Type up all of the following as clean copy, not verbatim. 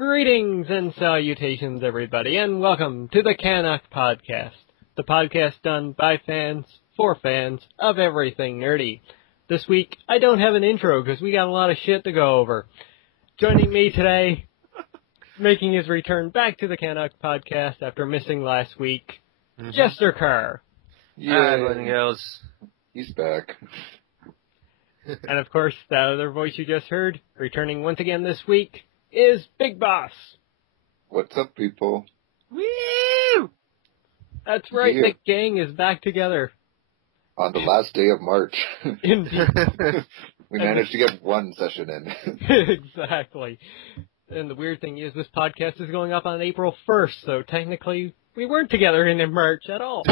Greetings and salutations, everybody, and welcome to the CanUK podcast, the podcast done by fans, for fans, of everything nerdy. This week, I don't have an intro because we got a lot of shit to go over. Joining me today, making his return back to the CanUK podcast after missing last week, Jester Carr. Yeah, girls. He's back. And of course, that other voice you just heard, returning once again this week, is Big Boss. What's up, people? Woo! That's right, Yeah. the gang is back together. On the last day of March. Indeed. We managed to get one session in. Exactly. And the weird thing is, this podcast is going up on April 1st, so technically, we weren't together in March at all.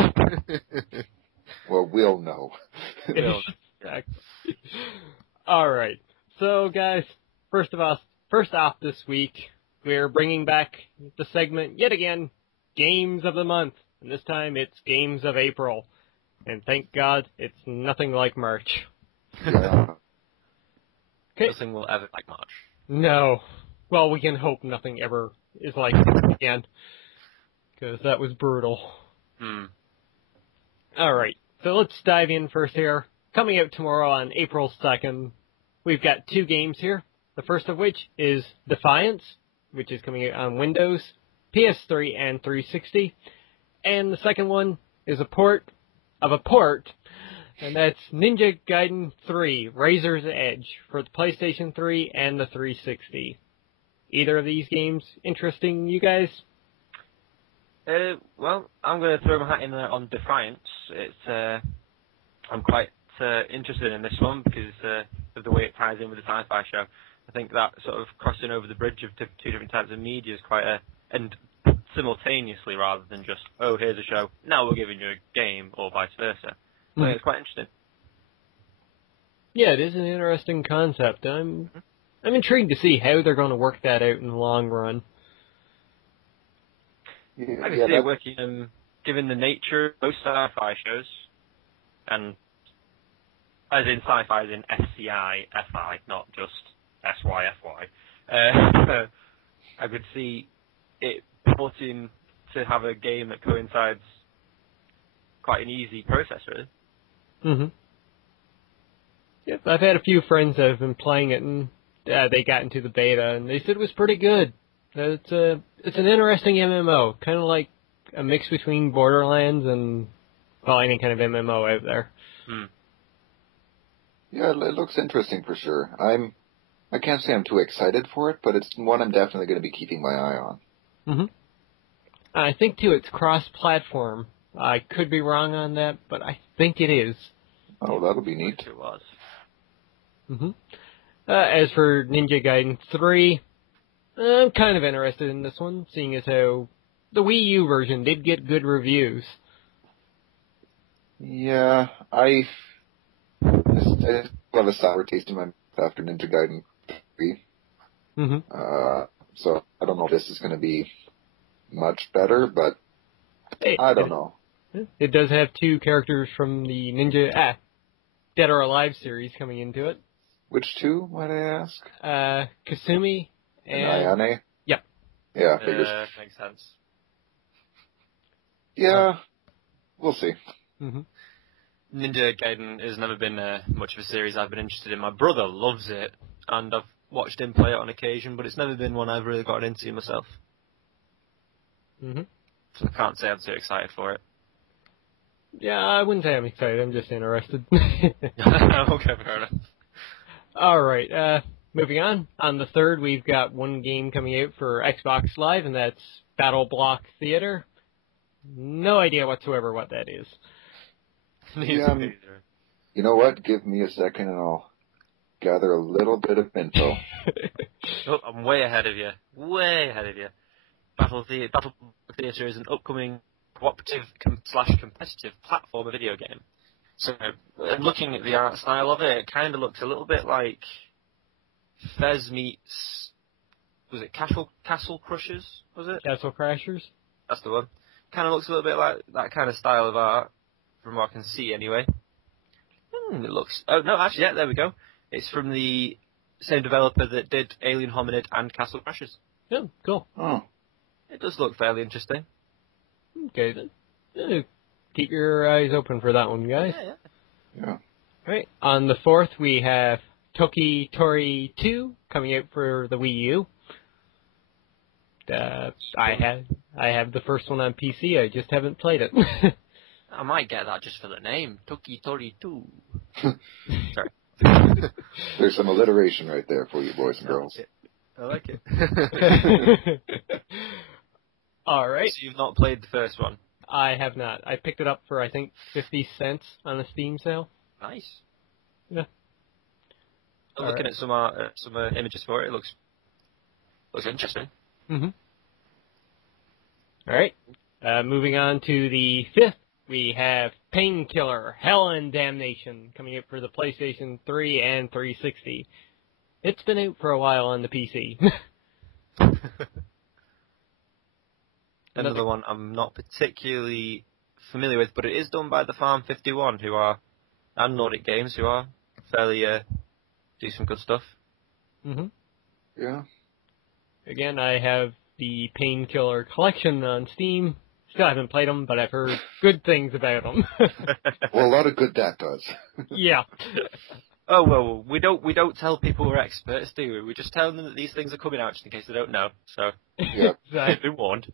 Well, we'll know. Exactly. Alright, so guys, first off this week, we're bringing back the segment, yet again, Games of the Month. And this time, it's Games of April. And thank God, it's nothing like March. Yeah. Okay. Nothing will ever like March. No. Well, we can hope nothing ever is like it again. Because that was brutal. Alright, so let's dive in first here. Coming out tomorrow on April 2nd, we've got two games here. The first of which is Defiance, which is coming out on Windows, PS3, and 360. And the second one is a port of a port, and that's Ninja Gaiden 3, Razor's Edge, for the PlayStation 3 and the 360. Either of these games interesting you guys? Well, I'm going to throw my hat in there on Defiance. I'm quite interested in this one because of the way it ties in with the sci-fi show. I think that sort of crossing over the bridge of two different types of media is quite and simultaneously rather than just, oh, here's a show, now we're giving you a game, or vice versa. I think it's quite interesting. Yeah, it is an interesting concept. I'm intrigued to see how they're going to work that out in the long run. I can see it working, given the nature of most sci-fi shows, and as in sci-fi as in SCI-FI, not just SYFY. I could see it purporting to have a game that coincides quite an easy process, really. Yep, I've had a few friends that have been playing it, and they got into the beta, and they said it was pretty good. It's an interesting MMO, kind of like a mix between Borderlands and, well, any kind of MMO out there. Yeah, it looks interesting for sure. I can't say I'm too excited for it, but it's one I'm definitely going to be keeping my eye on. I think, too, it's cross-platform. I could be wrong on that, but I think it is. Oh, that'll be neat. It was. As for Ninja Gaiden 3, I'm kind of interested in this one, seeing as how the WiiU version did get good reviews. Yeah, I have a sour taste in my mouth after Ninja Gaiden 3. So I don't know if this is going to be much better, but I don't know. It does have two characters from the Ninja Dead or Alive series coming into it. Which two, might I ask? Kasumi and Ayane? Yep. Yeah, figures. Makes sense. Yeah, we'll see. Ninja Gaiden has never been much of a series I've been interested in. My brother loves it, and I've watched him play it on occasion, but it's never been one I've really gotten into myself. So I can't say I'm too excited for it. Yeah, I wouldn't say I'm excited, I'm just interested. Okay, fair enough. Alright, moving on. On the 3rd, we've got one game coming out for Xbox Live, and that's Battle Block Theater. No idea whatsoever what that is. Yeah, you know what? Give me a second and I'll gather a little bit of info. Oh, I'm way ahead of you. Way ahead of you. Battle Theater is an upcoming cooperative / competitive platformer video game. So, looking at the art style of it, it kind of looks a little bit like Fez meets, was it Castle Crushers, was it? Castle Crashers? That's the one. Kind of looks a little bit like that kind of style of art, from what I can see anyway. It looks, oh no, actually, yeah, there we go. It's from the same developer that did Alien Hominid and Castle Crashers. Yeah, cool. Oh. It does look fairly interesting. Okay, then. Keep your eyes open for that one, guys. Yeah. Right. On the 4th, we have Toki Tori 2 coming out for the WiiU. I have the first one on PC. I just haven't played it. I might get that just for the name. Toki Tori 2. Sorry. There's some alliteration right there for you boys and girls. I like it. All right. So you've not played the first one? I have not. I picked it up for, I think, 50 cents on a Steam sale. Nice. Yeah. I'm looking at some images for it. It looks interesting. Mm-hmm. All right. Moving on to the 5th, we have Painkiller, Hell and Damnation, coming out for the PlayStation 3 and 360. It's been out for a while on the PC. Another one I'm not particularly familiar with, but it is done by the Farm 51, and Nordic Games, who are fairly do some good stuff. Mm-hmm. Yeah. Again, I have the Painkiller collection on Steam. Still haven't played them, but I've heard good things about them. Well, a lot of good that does. Yeah. Oh well, we don't tell people we're experts, do we? We just tell them that these things are coming out just in case they don't know. So yeah, they've been warned.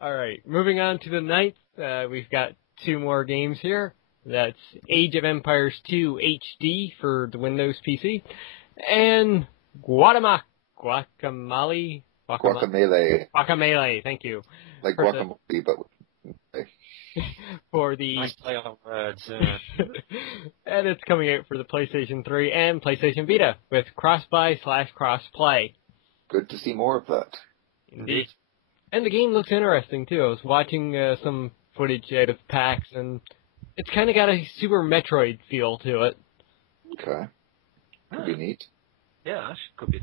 All right, moving on to the 9th, we've got 2 more games here. That's Age of Empires 2 HD for the Windows PC, and Guatemala. Guacamelee, thank you. Like guacamole, but for the nice play on words. and it's coming out for the PlayStation 3 and PlayStation Vita with cross-buy/cross-play. Good to see more of that. Indeed. And the game looks interesting too. I was watching some footage out of PAX, and it's kind of got a Super Metroid feel to it. Okay. Could be neat. Yeah, that could be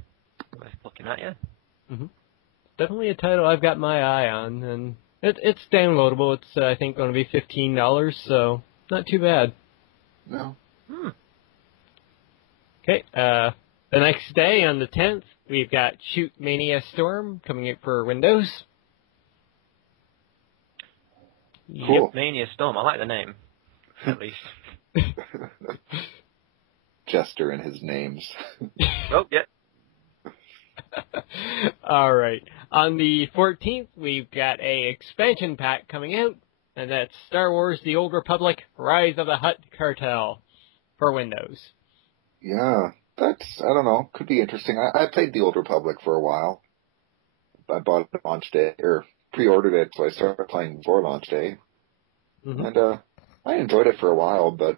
worth looking at, yeah. Mm-hmm. Definitely a title I've got my eye on, and it's downloadable. It's, I think, going to be $15, so not too bad. No. Okay, the next day, on the 10th, we've got Shoot Mania Storm coming out for Windows. Cool. Yep, Mania Storm, I like the name, at least. Jester and his names. Oh, yeah. All right. On the 14th, we've got a expansion pack coming out, and that's Star Wars: The Old Republic: Rise of the Hutt Cartel for Windows. Yeah, that's, I don't know, could be interesting. I played The Old Republic for a while. I bought it on launch day, or pre-ordered it, so I started playing before launch day. Mm-hmm. And I enjoyed it for a while, but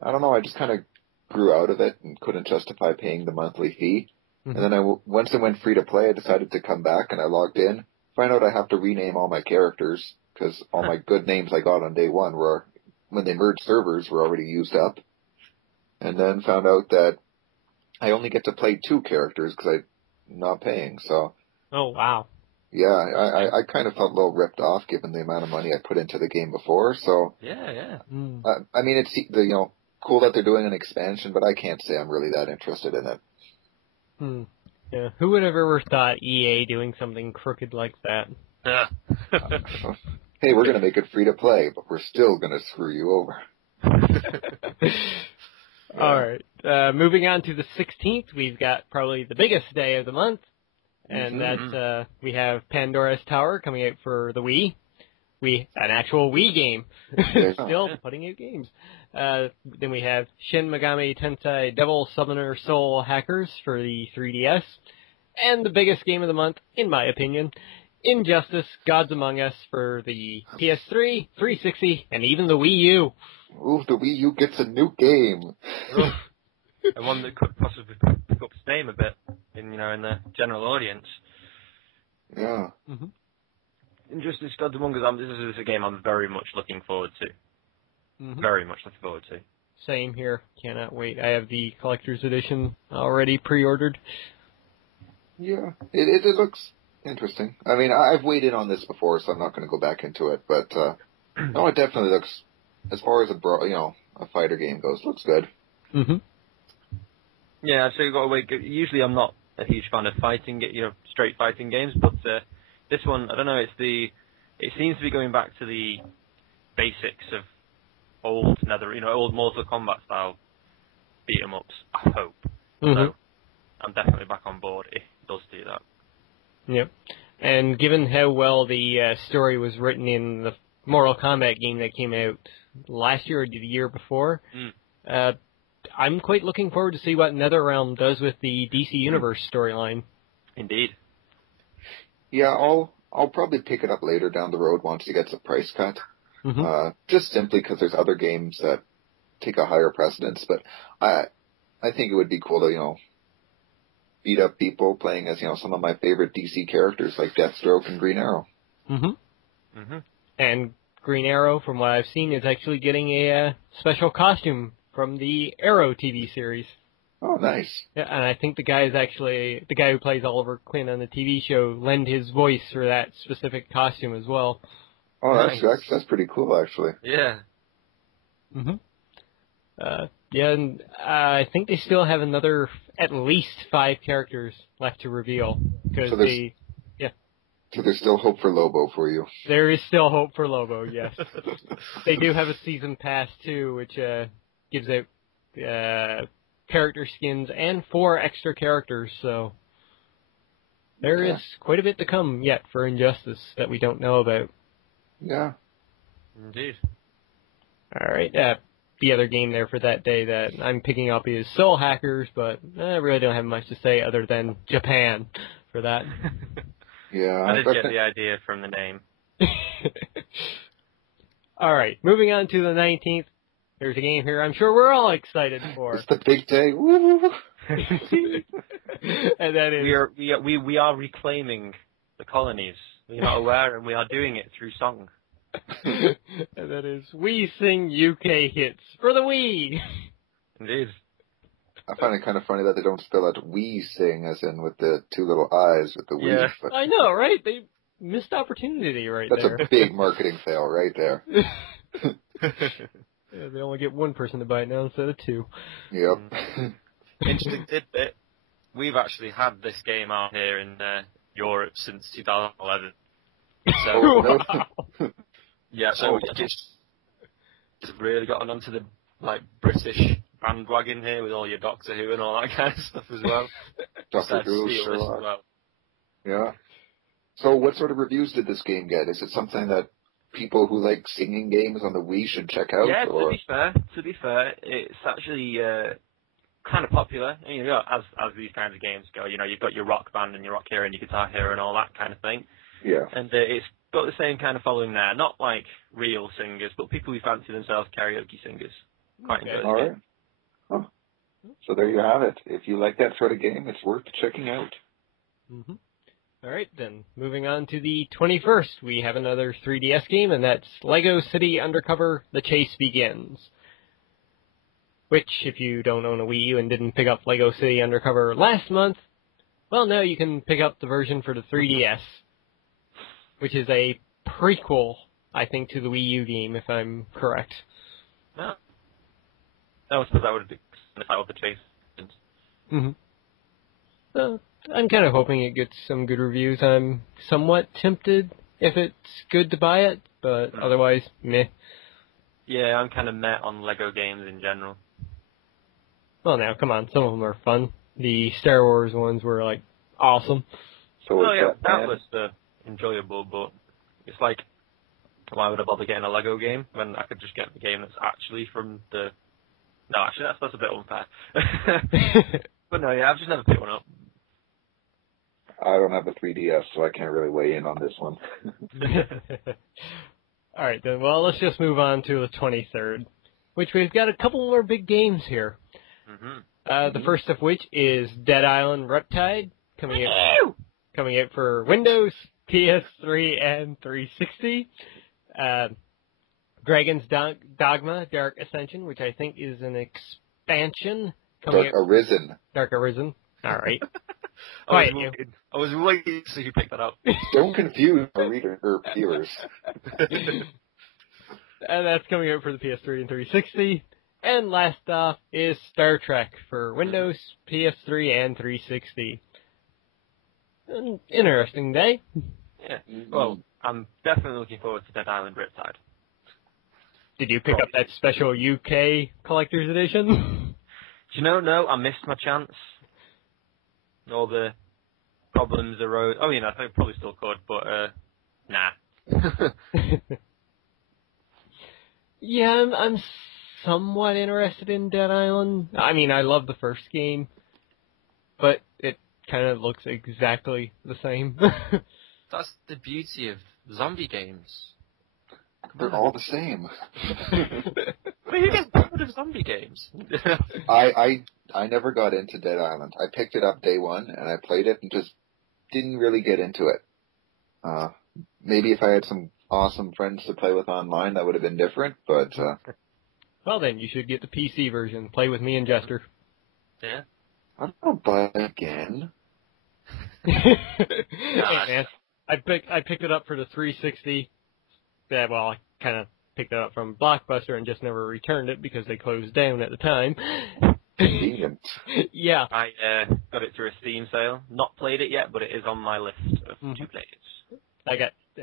I don't know, I just kind of grew out of it and couldn't justify paying the monthly fee. Mm-hmm. And then once it went free to play, I decided to come back, and I logged in, find out I have to rename all my characters, because all my good names I got on day one were, when they merged servers, were already used up. And then found out that I only get to play 2 characters because I'm not paying, so. Oh, wow. Yeah, I kind of felt a little ripped off given the amount of money I put into the game before, so. Yeah. I mean, it's, cool that they're doing an expansion, but I can't say I'm really that interested in it. Yeah, who would have ever thought EA doing something crooked like that? Hey, we're going to make it free to play, but we're still going to screw you over. All right. Moving on to the 16th, we've got probably the biggest day of the month, and that's we have Pandora's Tower coming out for the Wii. An actual Wii game. Still putting out games. Then we have Shin Megami Tensei Devil Summoner Soul Hackers for the 3DS. And the biggest game of the month, in my opinion, Injustice Gods Among Us for the PS3, 360, and even the Wii U. Ooh, the Wii U gets a new game. And one that could possibly pick up its name a bit in the general audience. Yeah. Mm-hmm. Injustice Gods Among Us, this is a game I'm very much looking forward to. Mm-hmm. Very much looking forward to. Same here. Cannot wait. I have the collector's edition already pre-ordered. Yeah, it looks interesting. I mean, I've waited on this before, so I'm not going to go back into it. But no, it definitely looks, as far as a fighter game goes, looks good. Mm-hmm. Yeah, so you've got to wait. Usually, I'm not a huge fan of fighting, straight fighting games, but this one, I don't know, it seems to be going back to the basics of old old Mortal Kombat style beat 'em ups, I hope. So I'm definitely back on board if it does do that. Yep. And given how well the story was written in the Mortal Kombat game that came out last year or the year before, I'm quite looking forward to see what NetherRealm does with the DC Universe storyline. Indeed. Yeah, I'll probably pick it up later down the road once it gets a price cut. Just simply because there's other games that take a higher precedence. But I think it would be cool to, beat up people playing as, some of my favorite DC characters like Deathstroke and Green Arrow. And Green Arrow, from what I've seen, is actually getting a special costume from the Arrow TV series. Oh, nice. Yeah, and I think the guy who plays Oliver Queen on the TV show lent his voice for that specific costume as well. Oh, that's pretty cool, actually. Yeah. And I think they still have at least 5 characters left to reveal. So there's still hope for Lobo for you. There is still hope for Lobo, yes. They do have a season pass, too, which gives out character skins and 4 extra characters, so there is quite a bit to come yet for Injustice that we don't know about. Yeah. Indeed. Alright, the other game there for that day that I'm picking up is Soul Hackers, but I really don't have much to say other than Japan for that. Yeah. I did get the idea from the name. Alright, moving on to the 19th. There's a game here I'm sure we're all excited for. It's the big day. Woo! And that is... We are reclaiming the colonies. We're not aware, and we are doing it through song. And that is We Sing UK Hits for the Wii. Indeed. I find it kind of funny that they don't spell out We Sing as in with the 2 little I's with the Wii. Yeah. But I know, right? They missed opportunity there. That's a big marketing fail right there. Yeah, they only get 1 person to buy it now instead of 2. Yep. Interesting tidbit. We've actually had this game out here in Europe since 2011. So, yeah, so it's really gotten onto the British bandwagon here with all your Doctor Who and all that kind of stuff as well. Doctor Who, Sherlock. Yeah. So what sort of reviews did this game get? Is it something that people who like singing games on the Wii should check out? Yeah, or? To be fair, it's actually kind of popular. As these kinds of games go, you've got your rock band and your rock hero and your guitar hero and all that kind of thing. Yeah. And it's got the same kind of following there. Not like real singers, but people who fancy themselves karaoke singers. Quite enjoy it. All right. Oh. So there you have it. If you like that sort of game, it's worth checking out. All right, then. Moving on to the 21st, we have another 3DS game, and that's Lego City Undercover: The Chase Begins. Which, if you don't own a Wii U and didn't pick up Lego City Undercover last month, well, now you can pick up the version for the 3DS, which is a prequel, I think, to the Wii U game, if I'm correct. No. I suppose that would be the title of the Chase. So, I'm kind of hoping it gets some good reviews. I'm somewhat tempted if it's good to buy it, but otherwise, meh. Yeah, I'm kind of meh on Lego games in general. Well, now, come on, some of them are fun. The Star Wars ones were, awesome. So that was enjoyable, but it's like, why would I bother getting a Lego game when I could just get the game that's actually from the... No, actually, that's a bit unfair. But no, yeah, I've just never picked one up. I don't have a 3DS, so I can't really weigh in on this one. All right, then. Well, let's just move on to the 23rd, which we've got a couple more big games here. The first of which is Dead Island Riptide, coming out for Windows, PS3, and 360. Dragon's Dogma Dark Ascension, which I think is an expansion. Dark Arisen. Dark Arisen. All right. I was waiting to see who picked that up. Don't confuse our viewers. And that's coming out for the PS3 and 360. And last off is Star Trek for Windows, PS3, and 360. An interesting day. Yeah. Well, I'm definitely looking forward to Dead Island Riptide. Did you pick up that special UK collector's edition? Do you know, no, I missed my chance. All the problems arose. Oh, I think I probably still could, but, nah. Yeah, I'm somewhat interested in Dead Island. I mean, I love the first game, but it kind of looks exactly the same. That's the beauty of zombie games. They're all the same. But who gets bored of zombie games? I never got into Dead Island. I picked it up day one, and I played it and just didn't really get into it. Maybe if I had some awesome friends to play with online, that would have been different, but... Well then, you should get the PC version. Play with me and Jester. Yeah. I don't buy it again. Hey man, I picked it up for the 360. Yeah, well, I kind of picked it up from Blockbuster and just never returned it because they closed down at the time. Convenient. Yeah. I got it through a Steam sale. Not played it yet, but it is on my list of to plays.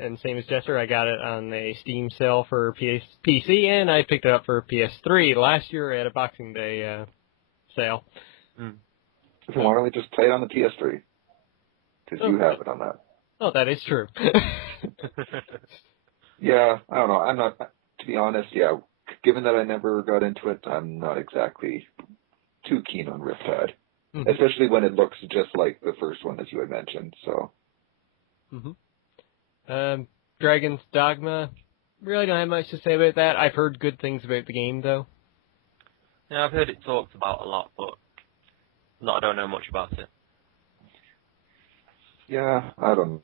And same as Jester, I got it on a Steam sale for PC, and I picked it up for PS3 last year at a Boxing Day sale. So why don't we just play it on the PS3? Because you have it on that. Oh, that is true. Yeah, I don't know. I'm not, to be honest, yeah, given that I never got into it, I'm not exactly too keen on Riptide. Especially when it looks just like the first one, as you had mentioned, so. Dragon's Dogma, really don't have much to say about that. I've heard good things about the game, though. Yeah, I've heard it talked about a lot, but I don't know much about it. Yeah, I don't know.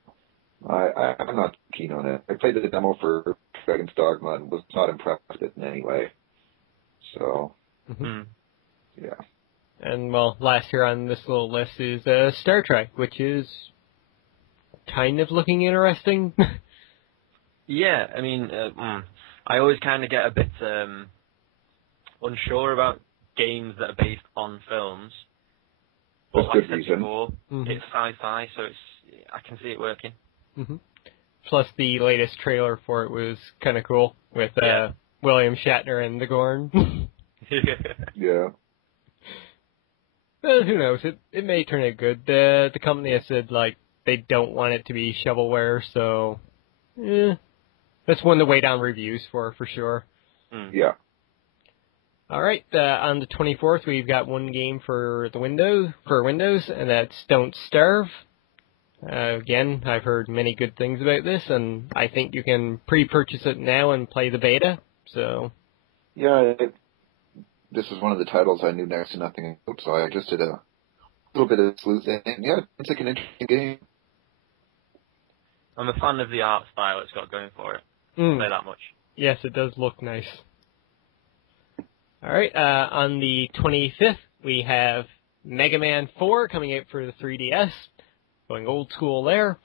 I'm not keen on it. I played the demo for Dragon's Dogma and was not impressed with it in any way. So, yeah. And, well, last here on this little list is Star Trek, which is kind of looking interesting. Yeah, I mean, I always kind of get a bit unsure about games that are based on films. But like I said before, it's sci-fi, so I can see it working. Plus, the latest trailer for it was kind of cool with William Shatner and the Gorn. Yeah. Well, who knows? It may turn out good. The company has said like they don't want it to be shovelware, so that's one to wait on reviews for sure. Yeah. All right. On the 24th, we've got one game for Windows, and that's Don't Starve. Again, I've heard many good things about this, and I think you can pre-purchase it now and play the beta. So, yeah, this is one of the titles I knew next to nothing about, so I just did a little bit of sleuthing. Yeah, it's like an interesting game. I'm a fan of the art style it's got going for it. I'll say that much. Yes, it does look nice. All right, on the 25th, we have Mega Man 4 coming out for the 3DS. Going old school there.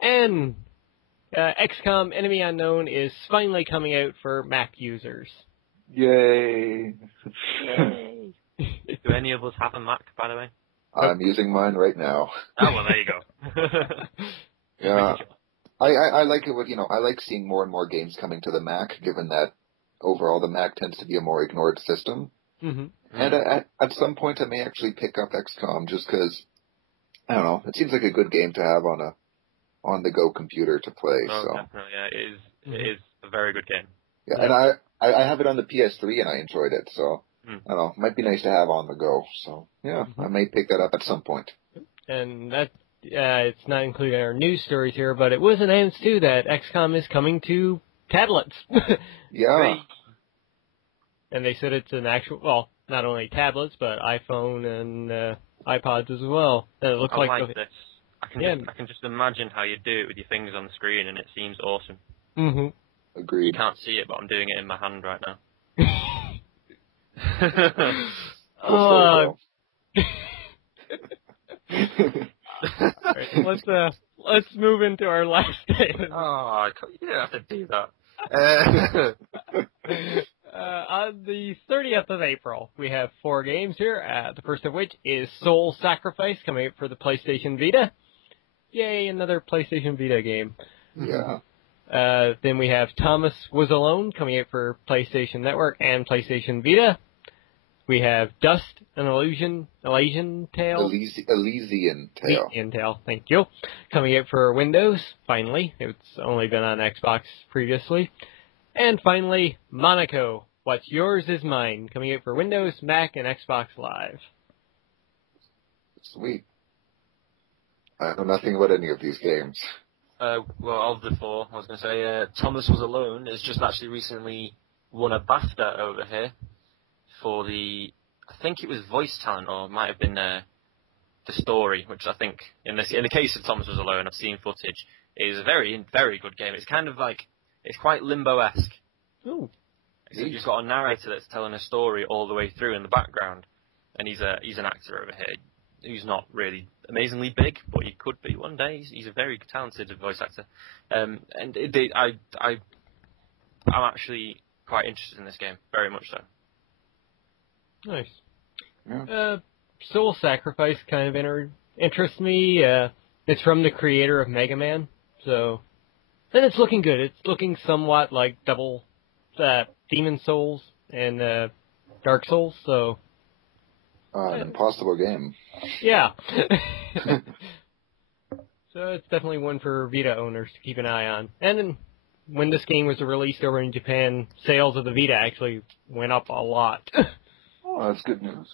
And XCOM Enemy Unknown is finally coming out for Mac users. Yay! Yay! Do any of us have a Mac, by the way? I'm using mine right now. Oh, well, there you go. Yeah. I like it with, I like seeing more and more games coming to the Mac, given that overall the Mac tends to be a more ignored system. And at some point I may actually pick up XCOM just because, I don't know, it seems like a good game to have on a on-the-go computer to play. Oh, so definitely, yeah, it is a very good game. Yeah, and I have it on the PS3 and I enjoyed it, so I don't know, it might be nice to have on the go. So yeah, I may pick that up at some point. And that it's not included in our news stories here, but it was announced too that XCOM is coming to tablets. Yeah. And they said it's an actual, well, not only tablets, but iPhone and iPods as well. And it looks I like this. I can just imagine how you do it with your fingers on the screen, and it seems awesome. Agreed. You can't see it, but I'm doing it in my hand right now. Right, let's move into our last game. You don't have to do that. On the 30th of April, we have 4 games here. The first of which is Soul Sacrifice, coming out for the PlayStation Vita. Yay, another PlayStation Vita game. Yeah. Then we have Thomas Was Alone coming out for PlayStation Network and PlayStation Vita. We have Dust, an Elysian Tale. Elysian Tale. Elysian Tale, thank you. Coming out for Windows, finally. It's only been on Xbox previously. And finally, Monaco, What's Yours Is Mine, coming out for Windows, Mac, and Xbox Live. Sweet. I know nothing about any of these games. Well, of the four, I was going to say, Thomas Was Alone has just actually recently won a BAFTA over here for I think it was voice talent, or it might have been the story, which I think, in the case of Thomas Was Alone, I've seen footage, is a very, very good game. It's kind of like, it's quite Limbo-esque. Ooh. Except you've got a narrator that's telling a story all the way through in the background, and he's an actor over here who's not really amazingly big, but he could be one day. He's a very talented voice actor, and I'm actually quite interested in this game, very much so. Nice. Yeah. Soul Sacrifice kind of interests me. It's from the creator of Mega Man, so... And it's looking good. It's looking somewhat like double Demon Souls and Dark Souls, so... An impossible game. Yeah. So it's definitely one for Vita owners to keep an eye on. And then when this game was released over in Japan, sales of the Vita actually went up a lot. Oh, that's good news.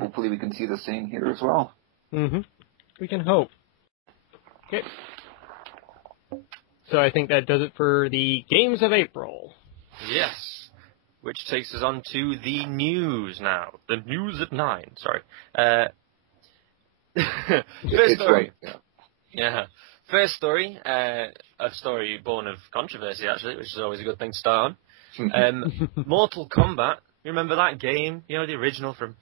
Hopefully we can see the same here as well. Mm-hmm. We can hope. Okay. So I think that does it for the Games of April. Yes. Which takes us on to the news now. The news at 9, sorry. First story. Right, yeah. First story, a story born of controversy, actually, which is always a good thing to start on. Mortal Kombat, you remember that game? You know, the original from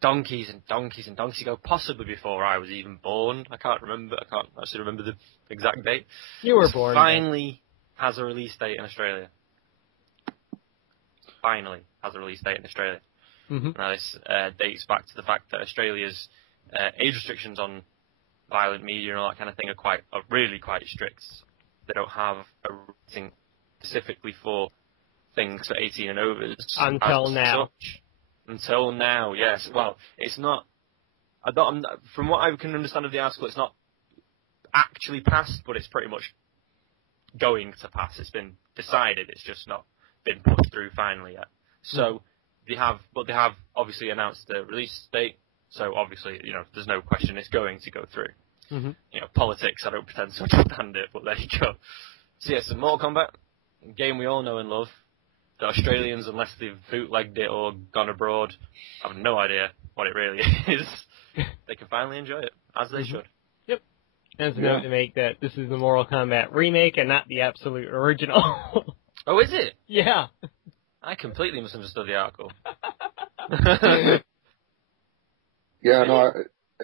donkeys and donkeys and donkeys ago, possibly before I was even born. I can't actually remember the exact date. You were born. Finally has a release date in Australia. Finally has a release date in Australia. Mm-hmm. Now, this dates back to the fact that Australia's age restrictions on violent media and all that kind of thing are really quite strict. They don't have a rating specifically for things for 18 and over. Until now. Until now, yes. Well, it's not. From what I can understand of the article, it's not actually passed, but it's pretty much going to pass. It's been decided. It's just not been put through finally yet. So they have obviously announced the release date. So obviously, there's no question it's going to go through. Mm-hmm. Politics, I don't pretend to understand it, but there you go. So yes, Mortal Kombat, a game we all know and love. The Australians, unless they've bootlegged it or gone abroad, have no idea what it really is. They can finally enjoy it, as they should. Yep. And it's a note to make that this is the Mortal Kombat remake and not the absolute original. Oh, is it? Yeah. I completely misunderstood the article. Yeah, no,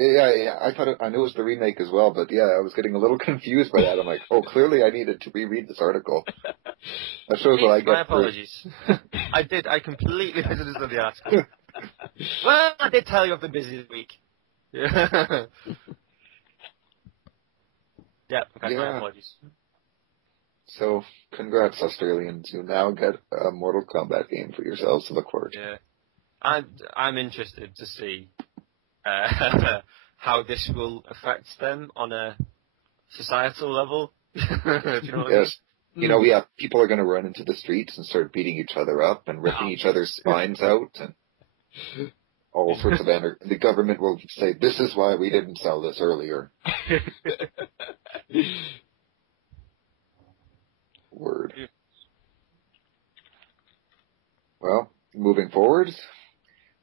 I thought I knew it was the remake as well, but yeah, I was getting a little confused by that. I'm like, oh, clearly I needed to reread this article. That shows what I get. My apologies. I completely misunderstood the article. Well, I did tell you I've been busy this week. Yeah. Okay, my apologies. So, congrats, Australians. You now get a Mortal Kombat game for yourselves to look forward to. Yeah. I'm interested to see how this will affect them on a societal level. If you know what I mean? Yes. People are going to run into the streets and start beating each other up and ripping each other's spines out and all sorts of anarchy. The government will say, this is why we didn't sell this earlier. Word. Well, moving forward,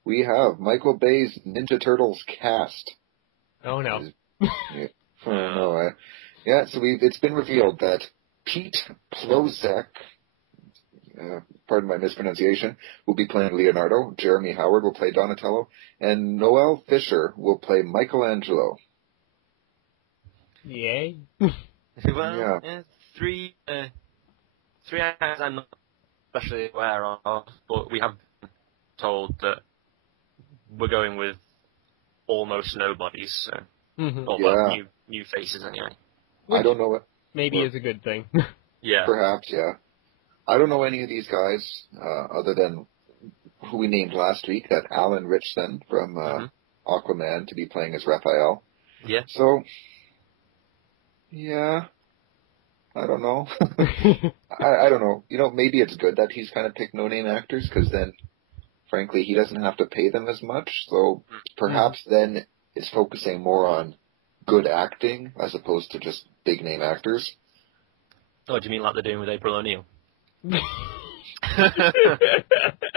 we have Michael Bay's Ninja Turtles cast. Oh no. Oh no. So it's been revealed that Pete Plozek, pardon my mispronunciation, will be playing Leonardo, Jeremy Howard will play Donatello, and Noel Fisher will play Michelangelo. Yay. Well, three actors I'm not especially aware of, but we have been told that we're going with almost nobodies. So Mm-hmm. Or Yeah. well, new faces anyway. I don't know what. Maybe is a good thing. Yeah. Perhaps, yeah. I don't know any of these guys other than who we named last week, that Alan Richson from Aquaman to be playing as Raphael. Yeah. So, yeah, I don't know. I don't know. You know, maybe it's good that he's kind of picked no-name actors, because then, frankly, he doesn't have to pay them as much. So perhaps then it's focusing more on good acting as opposed to just big-name actors. Oh, do you mean like they're doing with April O'Neil?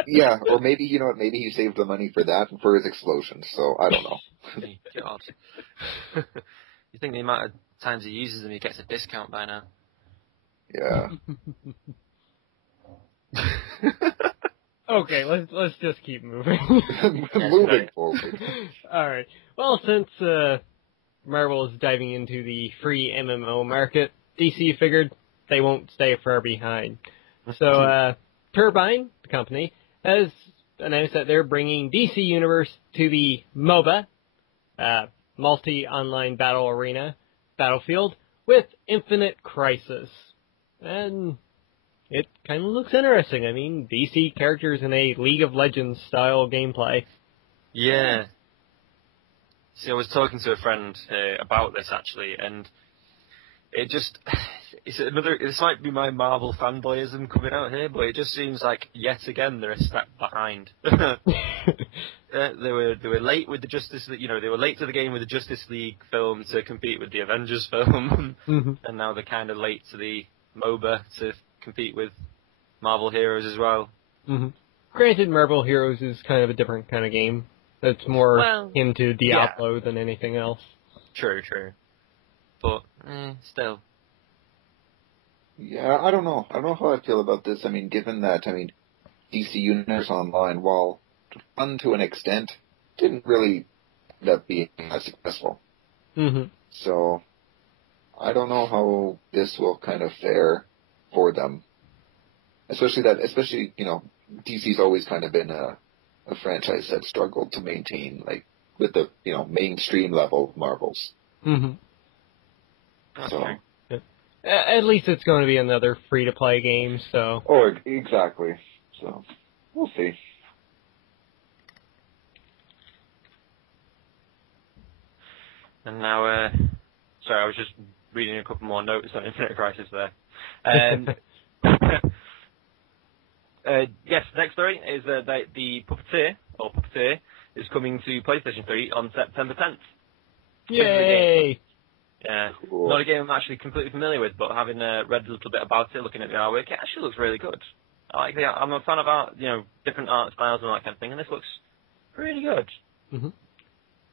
Yeah, or maybe, you know what, maybe he saved the money for that and for his explosions, so I don't know. God. You think the amount of times he uses them, he gets a discount by now? Yeah. Okay, let's just keep moving. Moving forward. All right. Well, since Marvel is diving into the free MMO market, DC figured they won't stay far behind. So, Turbine, the company, has announced that they're bringing DC Universe to the MOBA, multi-online battle arena, Battlefield, with Infinite Crisis. And it kind of looks interesting. I mean, DC characters in a League of Legends style gameplay. Yeah. See, I was talking to a friend about this actually, and it just, this might be my Marvel fanboyism coming out here, but it just seems like yet again they're a step behind. They were late with the Justice League, they were late to the game with the Justice League film to compete with the Avengers film, and now they're kind of late to the MOBA to compete with Marvel Heroes as well. Granted, Marvel Heroes is kind of a different kind of game. It's more into Diablo than anything else. True. But, still. Yeah, I don't know. I don't know how I feel about this. I mean, given that, DC Universe Online, while fun to an extent, didn't really end up being as successful. So, I don't know how this will kind of fare for them. Especially, DC's always kind of been a franchise that struggled to maintain, with the, mainstream level of Marvels. So. At least it's going to be another free-to-play game, so... Oh, exactly. So, we'll see. And now, sorry, I was just reading a couple more notes on Infinite Crisis there. Yes, next story is that the Puppeteer is coming to PlayStation 3 on September 10th. Yay! Yeah, Cool. not a game I'm actually completely familiar with, but having read a little bit about it, looking at the artwork, it actually looks really good. I'm a fan about different art styles and that kind of thing, and this looks really good.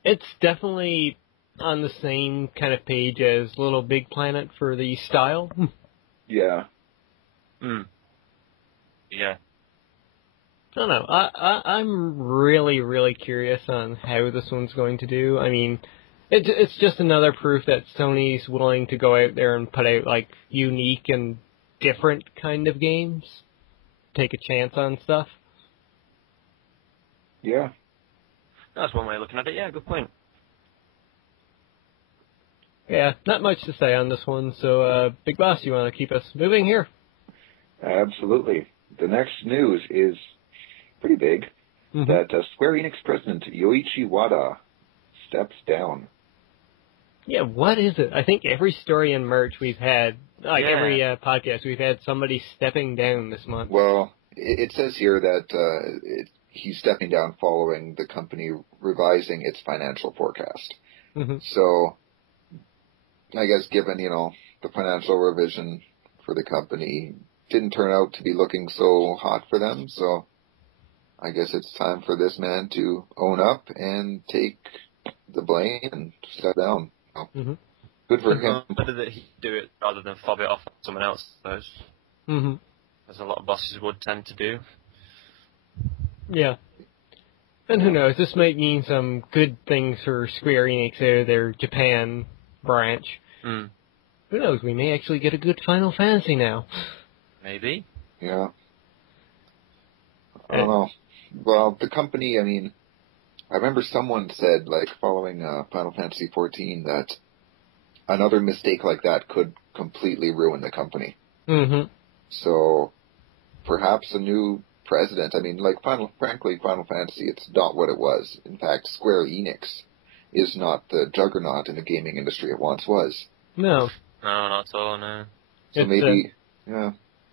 It's definitely on the same kind of page as Little Big Planet for the style. Yeah. Yeah. I don't know. I'm really, really curious on how this one's going to do. I mean, it's just another proof that Sony's willing to go out there and put out, unique and different kind of games. Take a chance on stuff. Yeah. That's one way of looking at it, yeah, good point. Yeah, not much to say on this one, so, Big Boss, you want to keep us moving here? Absolutely. The next news is pretty big, that Square Enix president Yoichi Wada steps down. Yeah, what is it? I think every story in merch we've had, every podcast, we've had somebody stepping down this month. Well, it says here that he's stepping down following the company revising its financial forecast. So, I guess given, the financial revision for the company didn't turn out to be looking so hot for them, so I guess it's time for this man to own up and take the blame and step down. Good for him. Better that he do it rather than fob it off on someone else, I suppose. As a lot of bosses would tend to do. Yeah. And who knows, this might mean some good things for Square Enix out of their Japan branch. Who knows, we may actually get a good Final Fantasy now. Maybe. Yeah. I don't know. Well, the company, I remember someone said, like, following Final Fantasy XIV, that another mistake like that could completely ruin the company. Mm-hmm. So, perhaps a new president. I mean, like, frankly, Final Fantasy, it's not what it was. In fact, Square Enix is not the juggernaut in the gaming industry it once was. No. No, not at all, no. So It's,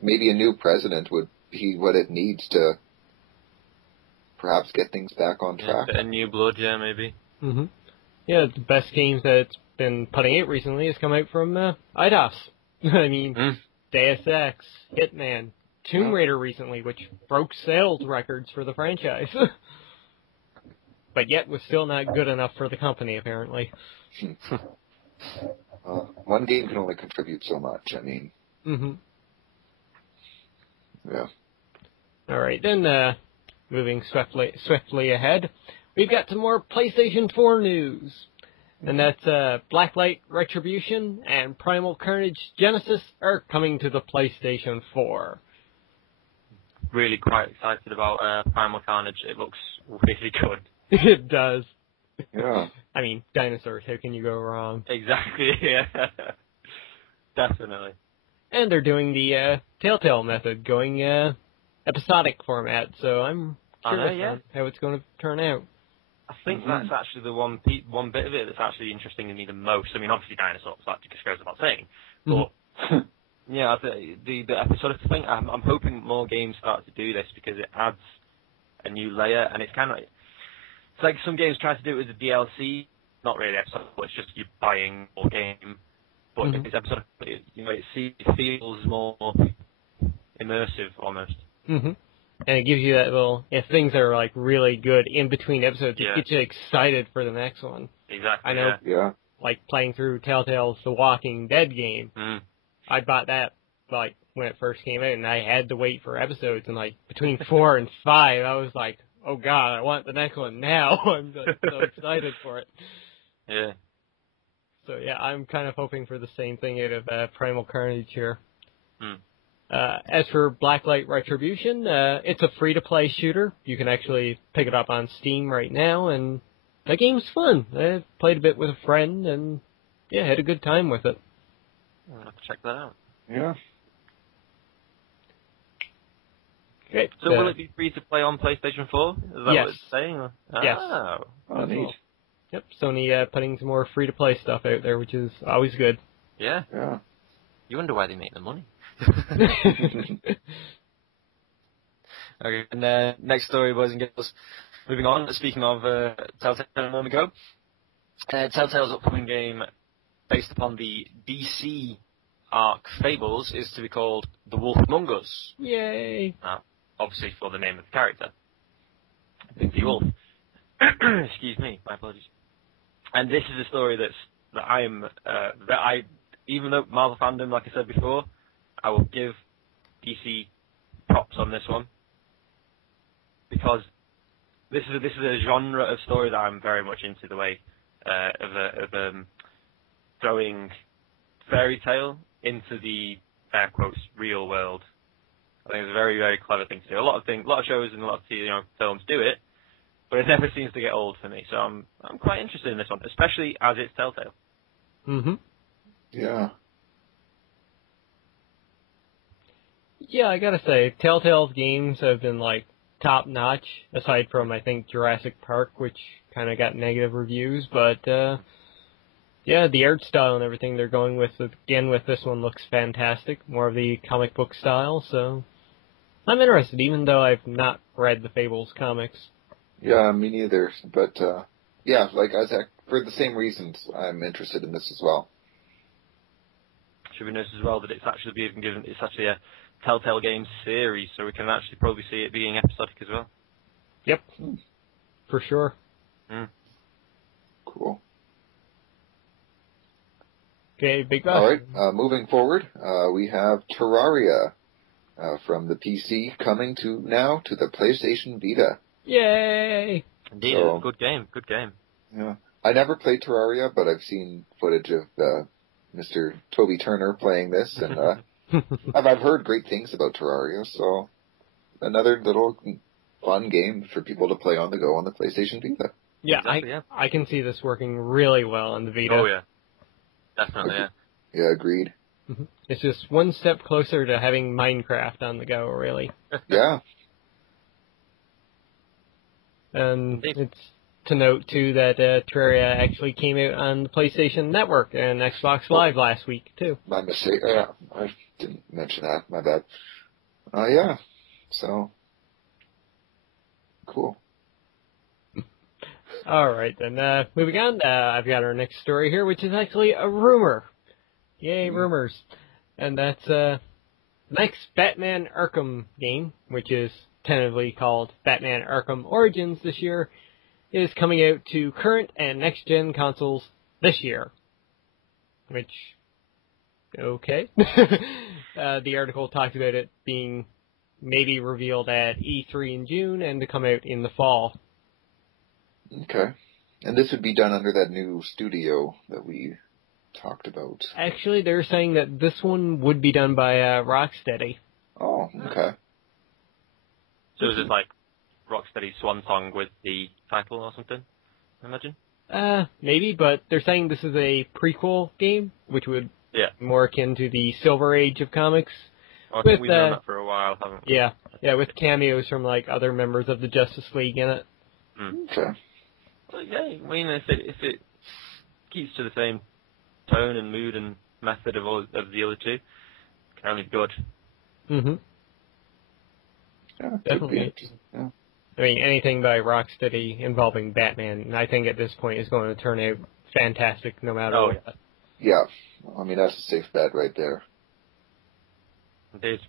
maybe a new president would be what it needs to perhaps get things back on track. A new blood, yeah, maybe. Mm-hmm. Yeah, the best games that it's been putting out recently has come out from IDOS. I mean, Deus Ex, Hitman, Tomb Raider recently, which broke sales records for the franchise. But yet was still not good enough for the company, apparently. One game can only contribute so much, I mean. Mm-hmm. Yeah. Alright, then, moving swiftly ahead, we've got some more PlayStation 4 news. And that's Blacklight Retribution and Primal Carnage Genesis are coming to the PlayStation 4. Really quite excited about Primal Carnage. It looks really good. It does. Yeah. I mean, dinosaurs, how can you go wrong? Exactly, yeah. Definitely. And they're doing the Telltale method, going episodic format, so I'm curious on how it's going to turn out. I think that's actually the one bit of it that's actually interesting to me the most. I mean, obviously dinosaurs, that just goes without saying. But, yeah, the episodic thing, I'm hoping more games start to do this because it adds a new layer, and it's kind of... It's like some games try to do it with the DLC, not really episodic, but it's just you buying more game. But if it's episodic, it feels more immersive, almost. Mm-hmm. And it gives you that little, if things are like really good in between episodes, it gets you excited for the next one. Exactly. I know, like playing through Telltale's The Walking Dead game, I bought that like when it first came out, and I had to wait for episodes, and like between 4 and 5, I was like, oh god, I want the next one now. I'm just so excited for it. Yeah. So yeah, I'm kind of hoping for the same thing out of Primal Carnage here. As for Blacklight Retribution, it's a free-to-play shooter. You can actually pick it up on Steam right now, and that game's fun. I played a bit with a friend, and yeah, had a good time with it. I'll have to check that out. Yeah. Okay. So will it be free to play on PlayStation 4? Is that what it's saying? Yes. Oh, neat. Yep, Sony putting some more free-to-play stuff out there, which is always good. Yeah. Yeah. You wonder why they make the money. Okay, and next story, boys and girls. Moving on, speaking of Telltale a moment ago, Telltale's upcoming game, based upon the DC arc Fables, is to be called The Wolf Among Us. Yay! Obviously for the name of the character. The Wolf. Excuse me, my apologies. And this is a story that I even though Marvel fandom, like I said before, I will give DC props on this one because this is a genre of story that I'm very much into. The way of throwing fairy tale into the air quotes real world. I think it's a very, very clever thing to do. A lot of shows and a lot of films do it, but it never seems to get old for me. So I'm quite interested in this one, especially as it's Telltale. Mm-hmm. Yeah. Yeah, I gotta say, Telltale's games have been, like, top-notch, aside from, I think, Jurassic Park, which kind of got negative reviews, but, yeah, the art style and everything they're going with, again, with this one looks fantastic, more of the comic book style, so I'm interested, even though I've not read the Fables comics. Yeah, me neither, but, yeah, like, Isaac, for the same reasons, I'm interested in this as well. Should we notice as well that it's actually a Telltale Games series, so we can actually probably see it being episodic as well. Yep, for sure. Cool. Okay, Big Boss. All right, moving forward, we have Terraria from the PC coming to the PlayStation Vita. Yay! Indeed, So, good game. Yeah, I never played Terraria, but I've seen footage of Mr. Toby Turner playing this, and I've heard great things about Terraria, so another little fun game for people to play on the go on the PlayStation Vita. Yeah, Exactly, I can see this working really well on the Vita. Oh, yeah. Definitely, yeah. Yeah, agreed. It's just one step closer to having Minecraft on the go, really. Yeah. And it's to note, too, that Terraria actually came out on the PlayStation Network and Xbox Live last week, too. My mistake. Yeah, I didn't mention that. My bad. Yeah. So, cool. All right, then. Moving on, I've got our next story here, which is actually a rumor. Yay, rumors. And that's next Batman Arkham game, which is tentatively called Batman Arkham Origins this year, is coming out to current and next-gen consoles this year. Which, okay. The article talked about it being maybe revealed at E3 in June and to come out in the fall. Okay. And this would be done under that new studio that we talked about. Actually, they're saying that this one would be done by Rocksteady. Oh, okay. So is it like Rocksteady's swan song with the title or something, I imagine? Maybe, but they're saying this is a prequel game, which would Yeah. be more akin to the Silver Age of comics. I think we've known that for a while, haven't we? Yeah, with cameos from like other members of the Justice League in it. Okay. Well, yeah, I mean, if it keeps to the same tone and mood and method of the other two, it can only be good. Mm-hmm. Yeah, Definitely. Yeah. I mean, anything by Rocksteady involving Batman, I think at this point is going to turn out fantastic no matter what. Yeah. I mean, that's a safe bet right there. Indeed.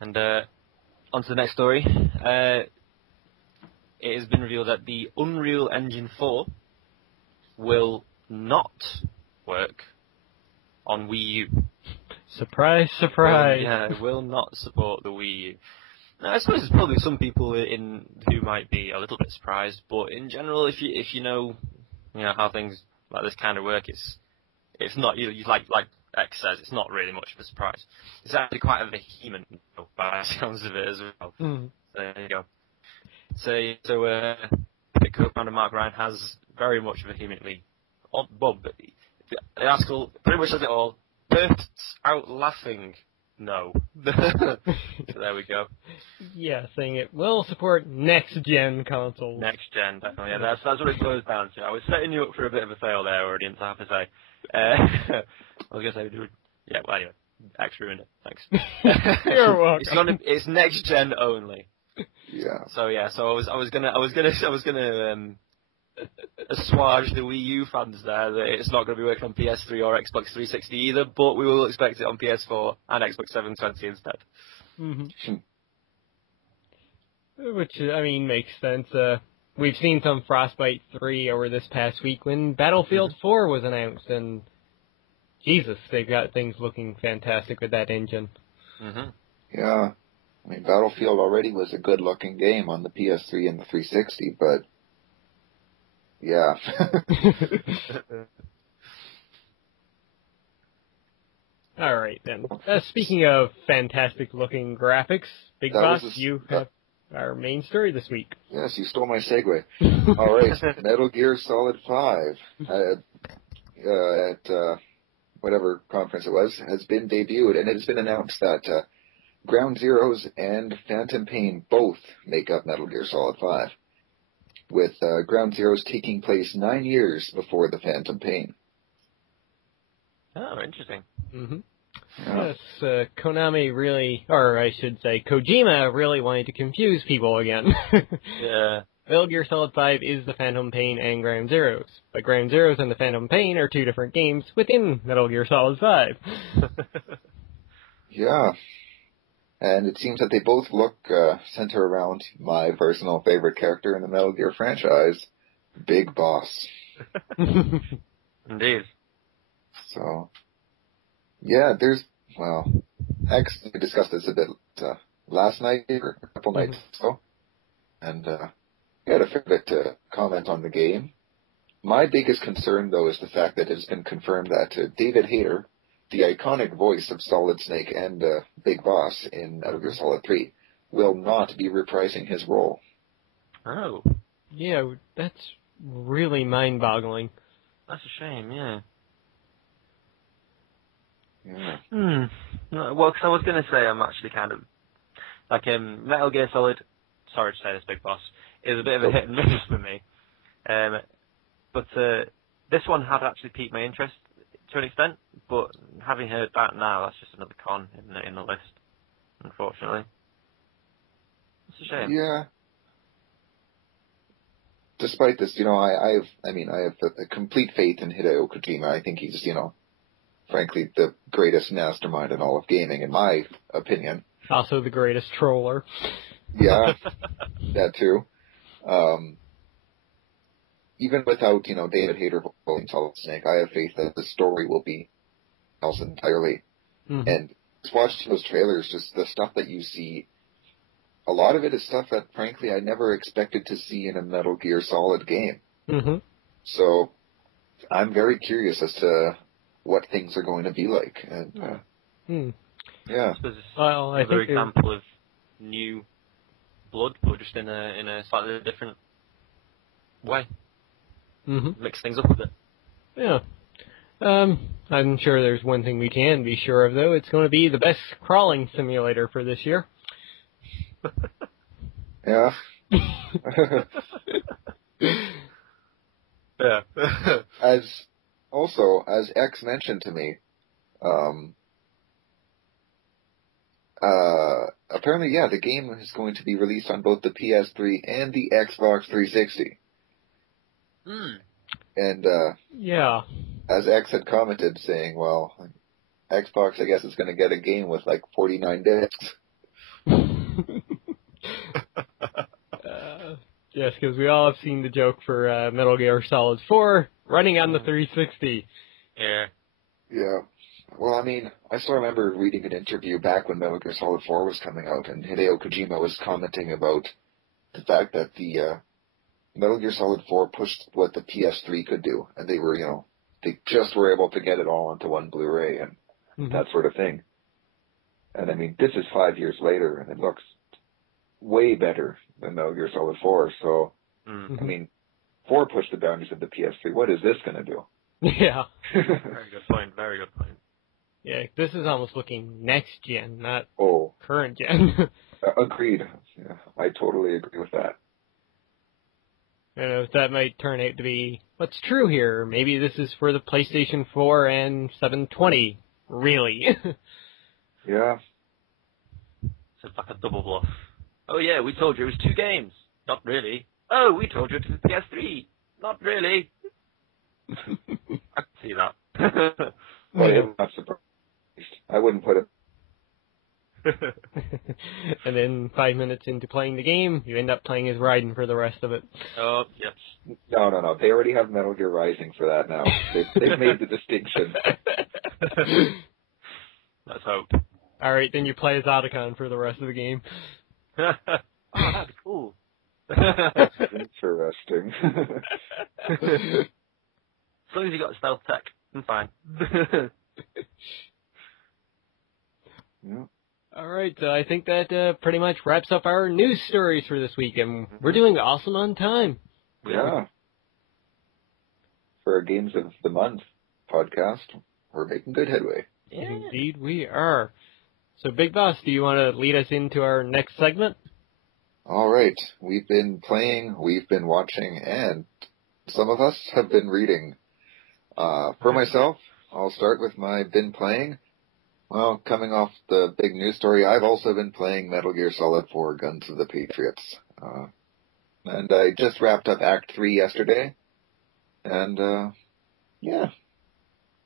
And on to the next story. It has been revealed that the Unreal Engine 4 will not work on Wii U. Surprise, surprise. It will not support the Wii U. Now, I suppose there's probably some people who might be a little bit surprised, but in general, if you know how things like this kind of work, it's not like X says, it's not really much of a surprise. It's actually quite a vehement no, by the sounds of it as well. Mm. So there you go. So the co-founder Mark Ryan has very much vehemently, the article pretty much says it all. Bursts out laughing. No. So there we go. Yeah, saying it will support next-gen consoles. Next gen, definitely. Yeah, that's what it goes down to. I was setting you up for a bit of a fail there, audience, I have to say. I was going to say, yeah, well, anyway, X ruined it. Thanks. You're welcome. It's next gen only. Yeah. So I was gonna assuage the Wii U fans there that it's not going to be working on PS3 or Xbox 360 either, but we will expect it on PS4 and Xbox 720 instead. Mm-hmm. Which, I mean, makes sense. We've seen some Frostbite 3 over this past week when Battlefield 4 was announced, and Jesus, they've got things looking fantastic with that engine. Mm-hmm. Yeah. I mean, Battlefield already was a good-looking game on the PS3 and the 360, but yeah. All right, then. Speaking of fantastic-looking graphics, Big Boss, you have our main story this week. Yes, you stole my segue. All right, Metal Gear Solid 5 at whatever conference it was has been debuted, and it has been announced that Ground Zeroes and Phantom Pain both make up Metal Gear Solid 5, with Ground Zeroes taking place 9 years before the Phantom Pain. Oh, interesting. Mm-hmm. Yeah. Yes, Konami really, or I should say Kojima really wanted to confuse people again. Yeah. Metal Gear Solid 5 is the Phantom Pain and Ground Zeroes, but Ground Zeroes and the Phantom Pain are two different games within Metal Gear Solid 5. Yeah. And it seems that they both look center around my personal favorite character in the Metal Gear franchise, Big Boss. Indeed. So, yeah, we discussed this a bit last night, or a couple nights ago, and we had a fair bit to comment on the game. My biggest concern, though, is the fact that it's been confirmed that David Hayter, the iconic voice of Solid Snake and Big Boss in Metal Gear Solid 3, will not be reprising his role. Oh. Yeah, that's really mind-boggling. That's a shame, yeah. Yeah. Well, because I was going to say I'm actually kind of... Like, Metal Gear Solid, sorry to say this, Big Boss, is a bit of a hit and miss for me. But this one had actually piqued my interest to an extent, but having heard that now, that's just another con in the list, unfortunately. It's a shame. Yeah. Despite this, I have a complete faith in Hideo Kojima. I think he's, frankly, the greatest mastermind in all of gaming, in my opinion. Also the greatest troller. Yeah, that too. Even without, David Hayter voting Solid Snake, I have faith that the story will be else entirely. Mm-hmm. And just watching those trailers, just the stuff that you see, a lot of it is stuff that, frankly, I never expected to see in a Metal Gear Solid game. Mm-hmm. So I'm very curious as to what things are going to be like. And yeah. Well, I another think example of new blood, but just in a slightly different way. Mm-hmm. Mix things up a bit. Yeah. I'm sure there's one thing we can be sure of, though. It's going to be the best crawling simulator for this year. Yeah. Yeah. As X mentioned to me, apparently, yeah, the game is going to be released on both the PS3 and the Xbox 360. And, yeah. as X had commented, saying, well, Xbox, I guess, is going to get a game with, 49 discs. Yes, because we all have seen the joke for Metal Gear Solid 4 running on the 360. Yeah. Yeah. Well, I still remember reading an interview back when Metal Gear Solid 4 was coming out, and Hideo Kojima was commenting about the fact that the Metal Gear Solid 4 pushed what the PS3 could do, and they were, they just were able to get it all onto one Blu-ray and that sort of thing. And this is 5 years later, and it looks way better than Metal Gear Solid 4, so, 4 pushed the boundaries of the PS3. What is this going to do? Yeah. Very good point, very good point. Yeah, this is almost looking next gen, not current gen. Agreed. Yeah, I totally agree with that. That might turn out to be what's true here. Maybe this is for the PlayStation 4 and 720. Really? Yeah. So it's like a double bluff. Oh yeah, we told you it was 2 games. Not really. Oh, we told you it was PS3. Not really. I can see that. I'm not surprised. I wouldn't put it. And then 5 minutes into playing the game, you end up playing as Raiden for the rest of it. Oh, yes. No. They already have Metal Gear Rising for that now. They've made the distinction. Let's hope. Alright, then you play as Otacon for the rest of the game. Oh, that'd be cool. Interesting. As long as you got stealth tech, I'm fine. Yeah. Alright, so I think that pretty much wraps up our news stories for this week, and we're doing awesome on time. Yeah. For our Games of the Month podcast, we're making good headway. Yeah. Indeed we are. So, Big Boss, do you want to lead us into our next segment? All right. We've been playing, we've been watching, and some of us have been reading. For myself, I'll start with my been playing. Well, coming off the big news story, I've also been playing Metal Gear Solid 4 Guns of the Patriots. And I just wrapped up Act 3 yesterday. And, yeah.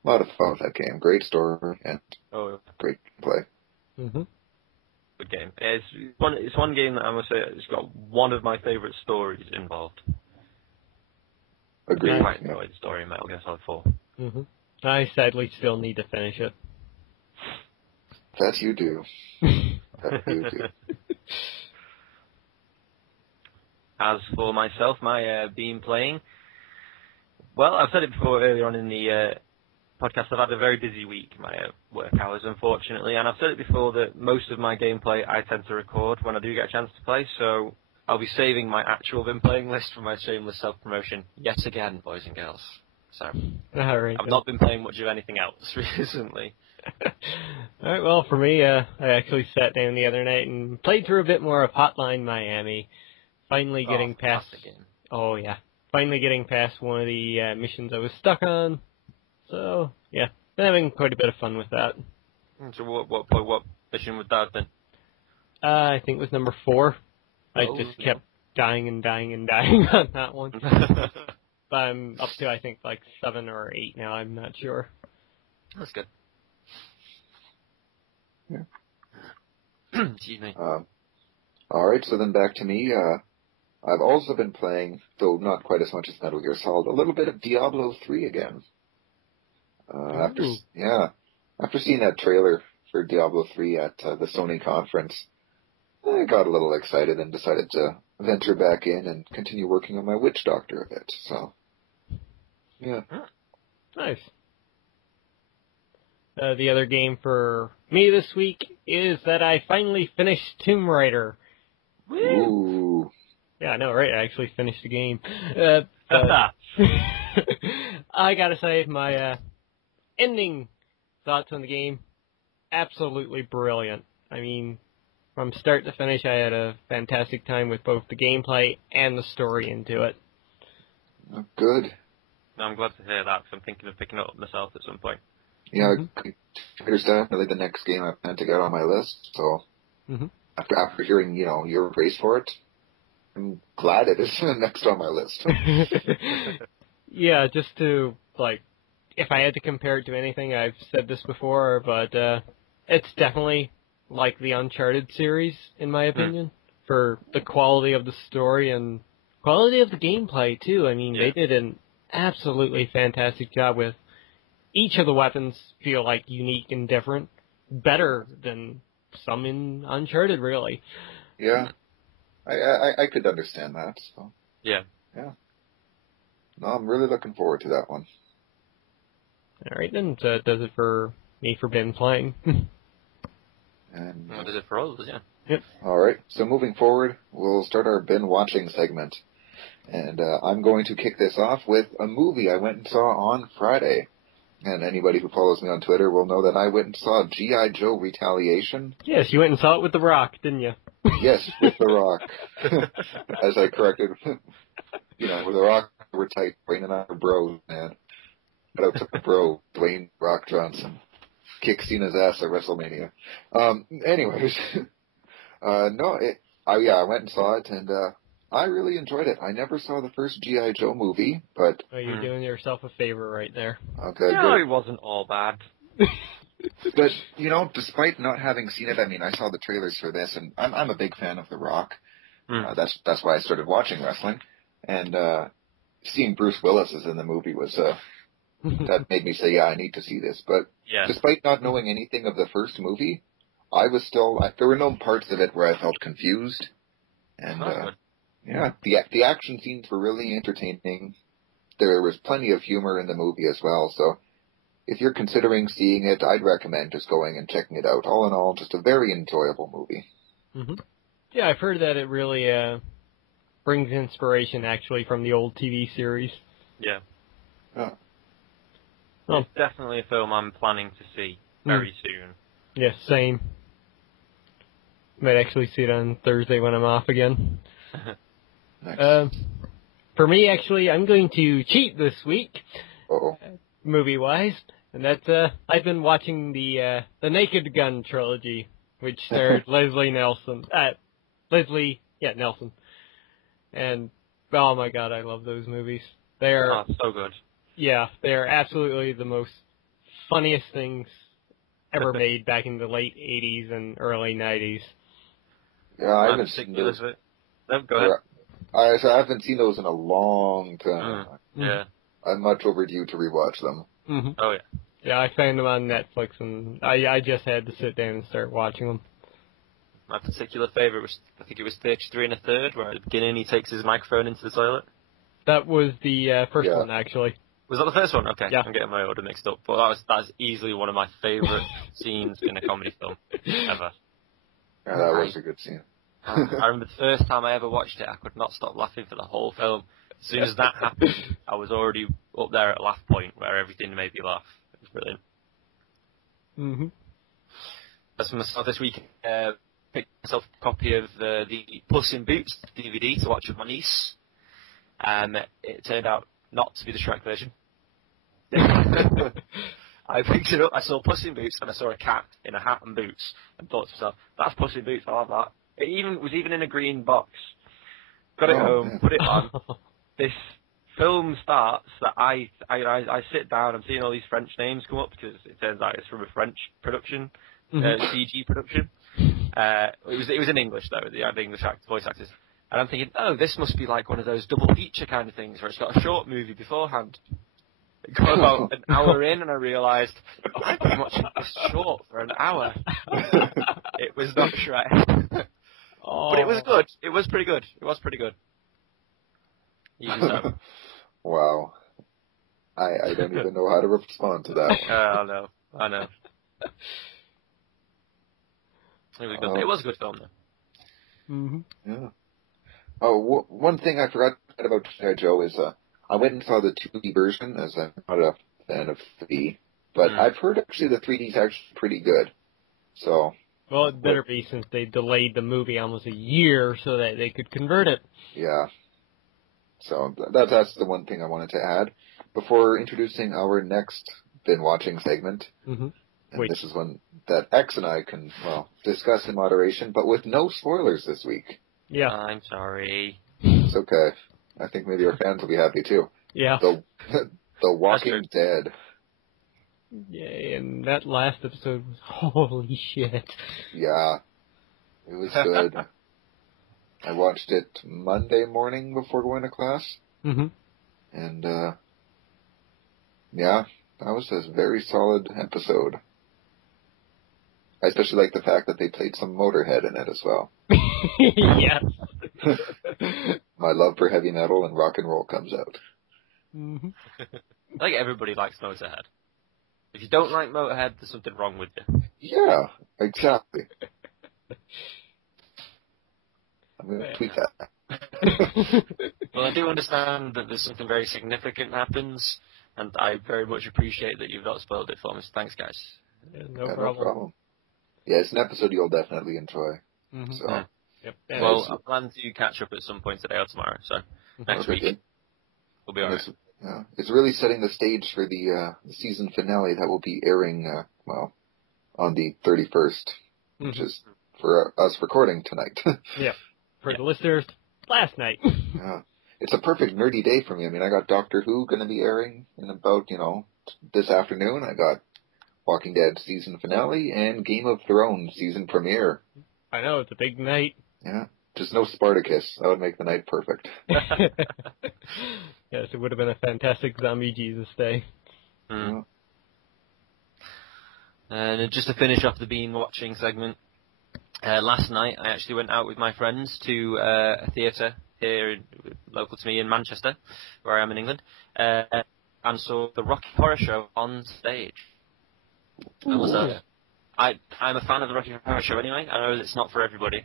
A lot of fun with that game. Great story and great play. Mm-hmm. Good game. It's one game that I must say it's got one of my favourite stories involved. Agreed. I quite enjoyed the story in Metal Gear Solid 4. Mm-hmm. I sadly still need to finish it. That you do. That you do. As for myself, my been playing, well, I've said it before earlier on in the podcast, I've had a very busy week, my work hours, unfortunately, and I've said it before that most of my gameplay I tend to record when I do get a chance to play, so I'll be saving my actual been playing list for my shameless self-promotion yet again, boys and girls. So, Alright. I've not been playing much of anything else recently. Alright, well, for me, I actually sat down the other night and played through a bit more of Hotline Miami. Finally getting past... the game. Oh, yeah. Finally getting past one of the missions I was stuck on. So, yeah. Been having quite a bit of fun with that. So what mission would that have been? I think it was number 4. I just kept dying and dying and dying on that one. But I'm up to, I think, like 7 or 8 now. I'm not sure. That's good. Yeah. Excuse me. Alright, so then back to me. I've also been playing, though not quite as much as Metal Gear Solid, a little bit of Diablo 3 again. After seeing that trailer for Diablo 3 at the Sony conference, I got a little excited and decided to venture back in and continue working on my Witch Doctor a bit. So, yeah. Nice. The other game for me this week is that I finally finished Tomb Raider. Woo! Ooh. Yeah, I know, right? I actually finished the game. I gotta say, my ending thoughts on the game, absolutely brilliant. I mean, from start to finish, I had a fantastic time with both the gameplay and the story into it. Oh, good. I'm glad to hear that, because I'm thinking of picking it up myself at some point. Yeah, It's definitely the next game I plan to get on my list, so after hearing, your praise for it, I'm glad it is next on my list. Yeah, just to, if I had to compare it to anything, I've said this before, but it's definitely like the Uncharted series, in my opinion, for the quality of the story and quality of the gameplay, too. I mean, they did an absolutely fantastic job with each of the weapons feel like unique and different, better than some in Uncharted, really. Yeah. I could understand that, so. Yeah. Yeah. No, I'm really looking forward to that one. Alright then, so that does it for me for Ben playing. And what does it for others, yeah. Yep. Alright, so moving forward, we'll start our Ben watching segment. And I'm going to kick this off with a movie I went and saw on Friday. And anybody who follows me on Twitter will know that I went and saw G.I. Joe Retaliation. Yes, you went and saw it with The Rock, didn't you? Yes, with The Rock. As I corrected, with The Rock, we're tight. Dwayne and I are bros, man. Shout out to the bro, Dwayne Rock Johnson. Kick Cena's ass at WrestleMania. Anyways, I went and saw it, and I really enjoyed it. I never saw the first G.I. Joe movie, but... Oh, you're doing yourself a favor right there. Okay, no, it wasn't all bad. But, despite not having seen it, I mean, I saw the trailers for this, and I'm a big fan of The Rock. That's why I started watching wrestling. And seeing Bruce Willis is in the movie was... that made me say, yeah, I need to see this. But despite not knowing anything of the first movie, I was still... there were no parts of it where I felt confused. And... yeah, the action scenes were really entertaining. There was plenty of humor in the movie as well, so if you're considering seeing it, I'd recommend just going and checking it out. All in all, just a very enjoyable movie. Yeah, I've heard that it really brings inspiration, actually, from the old TV series. Yeah. Oh. It's definitely a film I'm planning to see very soon. Yes, same. Might actually see it on Thursday when I'm off again. Nice. For me, actually, I'm going to cheat this week, movie-wise, and that's I've been watching the Naked Gun trilogy, which starred Leslie Nelson, Nelson, and oh my God, I love those movies. They're so good. Yeah, they're absolutely the most funniest things ever made back in the late '80s and early '90s. Yeah, I haven't seen those. No, go ahead. I haven't seen those in a long time. Yeah. I'm much overdue to rewatch them. Oh, yeah. Yeah, I found them on Netflix, and I just had to sit down and start watching them. My particular favourite was, I think it was 33 1/3, where at the beginning he takes his microphone into the toilet. That was the first one, actually. Was that the first one? Okay, yeah. I'm getting my order mixed up. But that's easily one of my favourite scenes in a comedy film ever. Yeah, that was a good scene. I remember the first time I ever watched it, I could not stop laughing for the whole film. As soon as that happened, I was already up there at laugh point, where everything made me laugh. It was brilliant. Mm-hmm. As for myself this week, picked myself a copy of the Puss in Boots DVD to watch with my niece. It turned out not to be the Shrek version. I picked it up, I saw Puss in Boots, and I saw a cat in a hat and boots, and thought to myself, that's Puss in Boots, I love that. It was even in a green box. Got it home, man. put it on. This film starts that I sit down, I'm seeing all these French names come up, because it turns out it's from a French production, CG production. It was in English, though, the English voice actors. And I'm thinking, oh, this must be like one of those double feature kind of things, where it's got a short movie beforehand. It got about an hour in, and I realised, I've been watching this short for an hour. It was not Shrek. But it was good. It was pretty good. It was pretty good. Even so. Wow. I don't even know how to respond to that one. I know. It was good. It was a good film, though. Mm-hmm. Yeah. Oh, one thing I forgot about Joe is I went and saw the 2D version, as I'm not a fan of 3D, but I've heard actually the 3D is actually pretty good. So. Well, it better be, since they delayed the movie almost a year so that they could convert it. Yeah. So that's the one thing I wanted to add before introducing our next bin watching segment. Mm-hmm. And this is one that X and I can, discuss in moderation, but with no spoilers this week. Yeah. I'm sorry. It's okay. I think maybe our fans will be happy too. Yeah. The Walking Dead. Yeah, and that last episode was holy shit. Yeah. It was good. I watched it Monday morning before going to class. Mm-hmm. And, yeah, that was a very solid episode. I especially like the fact that they played some Motorhead in it as well. Yes. My love for heavy metal and rock and roll comes out. Mm-hmm. I think everybody likes Motorhead. If you don't like Motorhead, there's something wrong with you. Yeah, exactly. I'm going to tweet that. Well, I do understand that there's something very significant happens, and I very much appreciate that you've not spoiled it for me. So thanks, guys. Yeah, No problem. Yeah, it's an episode you'll definitely enjoy. Mm-hmm. So. Yep. Well, I plan to catch up at some point today or tomorrow, so next week we'll be alright. It's really setting the stage for the season finale that will be airing, on the 31st, which is for us recording tonight. Yeah. For the listeners, last night. Yeah. It's a perfect nerdy day for me. I mean, I got Doctor Who going to be airing in about, this afternoon. I got Walking Dead season finale and Game of Thrones season premiere. I know, it's a big night. Yeah. Just no Spartacus. That would make the night perfect. Yes, it would have been a fantastic Zombie Jesus day. Mm. And just to finish off the Bean watching segment, last night I actually went out with my friends to a theatre here local to me in Manchester, where I am in England, and saw the Rocky Horror Show on stage. How was that? I'm a fan of the Rocky Horror Show anyway. I know it's not for everybody,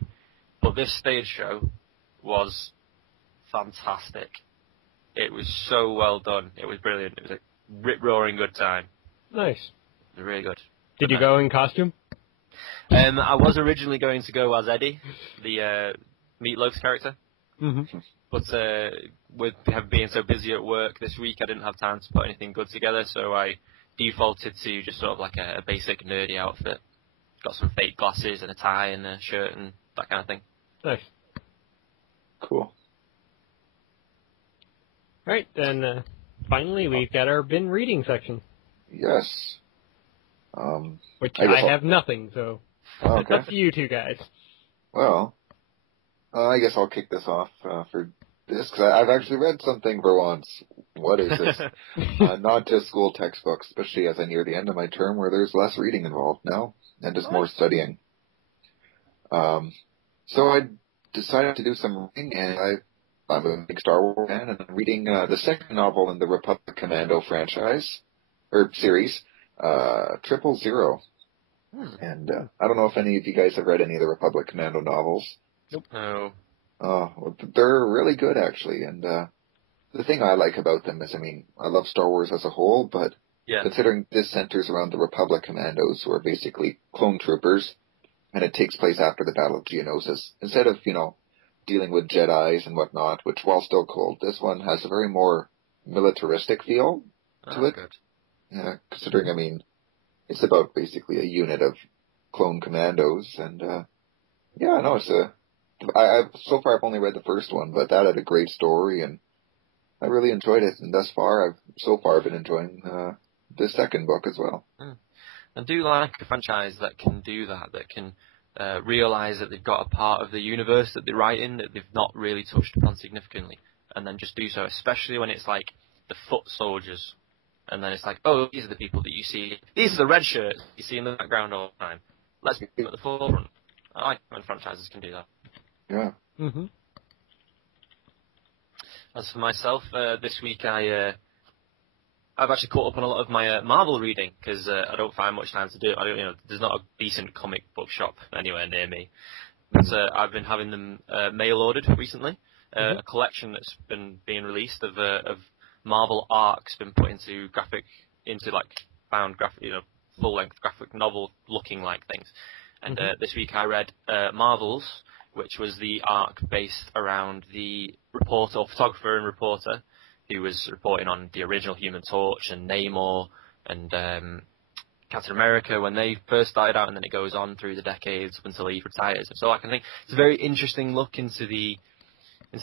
but this stage show was fantastic. It was so well done. It was brilliant. It was a rip-roaring good time. Nice. It was really good. Did you go in costume? I was originally going to go as Eddie, the Meatloaf's character. Mm-hmm. But with being so busy at work this week, I didn't have time to put anything good together, so I defaulted to just sort of like a basic nerdy outfit. Got some fake glasses and a tie and a shirt and that kind of thing. Nice. Cool. Right, then finally we've got our bin reading section. Yes. Which I have nothing, so it's okay. up to you two guys. Well, I guess I'll kick this off for this, because I've actually read something for once. What is this? Not just school textbooks, especially as I near the end of my term where there's less reading involved now, and just more studying. So I decided to do some reading, and I'm a big Star Wars fan, and I'm reading the second novel in the Republic Commando franchise, or series, 000. And I don't know if any of you guys have read any of the Republic Commando novels. Nope. No. Oh, well, they're really good actually, and the thing I like about them is, I mean, I love Star Wars as a whole, but Yeah. considering this centers around the Republic Commandos, who are basically clone troopers, and it takes place after the Battle of Geonosis, instead of, dealing with Jedis and whatnot, which while still cool, this one has a very more militaristic feel to it. Good. Yeah, considering, I mean, it's about basically a unit of clone commandos, and yeah, no, so far I've only read the first one, but that had a great story, and I really enjoyed it, and thus far I've been enjoying the second book as well. I do like a franchise that can do that can realise that they've got a part of the universe that they write in that they've not really touched upon significantly, and then just do so, especially when it's like the foot soldiers, and then it's like, oh, these are the people that you see, these are the red shirts you see in the background all the time. Let's be at the forefront. I like when franchises can do that. Yeah. Mm-hmm. As for myself, this week I've actually caught up on a lot of my Marvel reading because I don't find much time to do it. There's not a decent comic book shop anywhere near me. But I've been having them mail ordered recently. A collection that's been being released of Marvel arcs been put into bound graphic, full length graphic novel looking like things. And this week I read Marvels, which was the arc based around the photographer and reporter who was reporting on the original Human Torch and Namor and Captain America when they first started out, and then it goes on through the decades up until he retires. So I think it's a very interesting look into the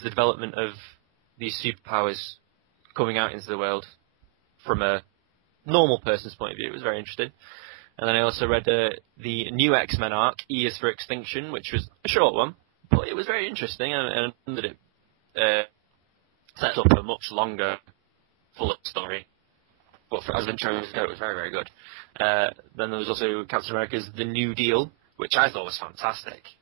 development of these superpowers coming out into the world from a normal person's point of view. It was very interesting. And then I also read the new X-Men arc, E is for Extinction, which was a short one, but it was very interesting, and that it set up a much longer, fuller story. But as an intro, it was very, very good. Then there was also Captain America's The New Deal, which I thought was fantastic,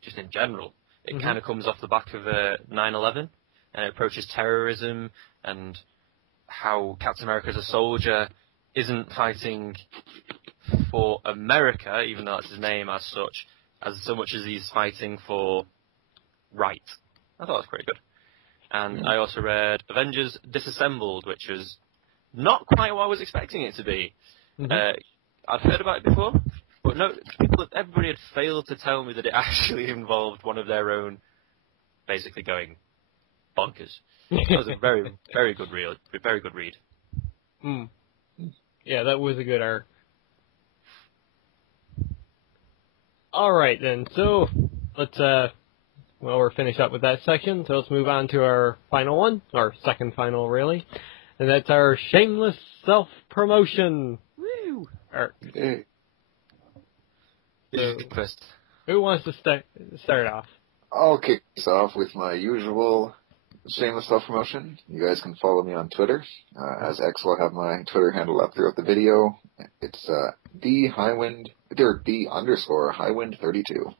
just in general. It kind of comes off the back of 9/11, and it approaches terrorism and how Captain America as a soldier isn't fighting for America, even though that's his name as such, so much as he's fighting for right. I thought it was pretty good. And I also read Avengers Disassembled, which was not quite what I was expecting it to be. I'd heard about it before, but no, everybody had failed to tell me that it actually involved one of their own basically going bonkers. It was a very, very good read. Very good read. Yeah, that was a good arc. All right then, so let's we're finished up with that section, so let's move on to our final one, our second final really, and that's our shameless self-promotion. Woo! Hey. So, who wants to start off? I'll kick this off with my usual shameless self-promotion. You guys can follow me on Twitter, as X will have my Twitter handle up throughout the video. It's D_Highwind32.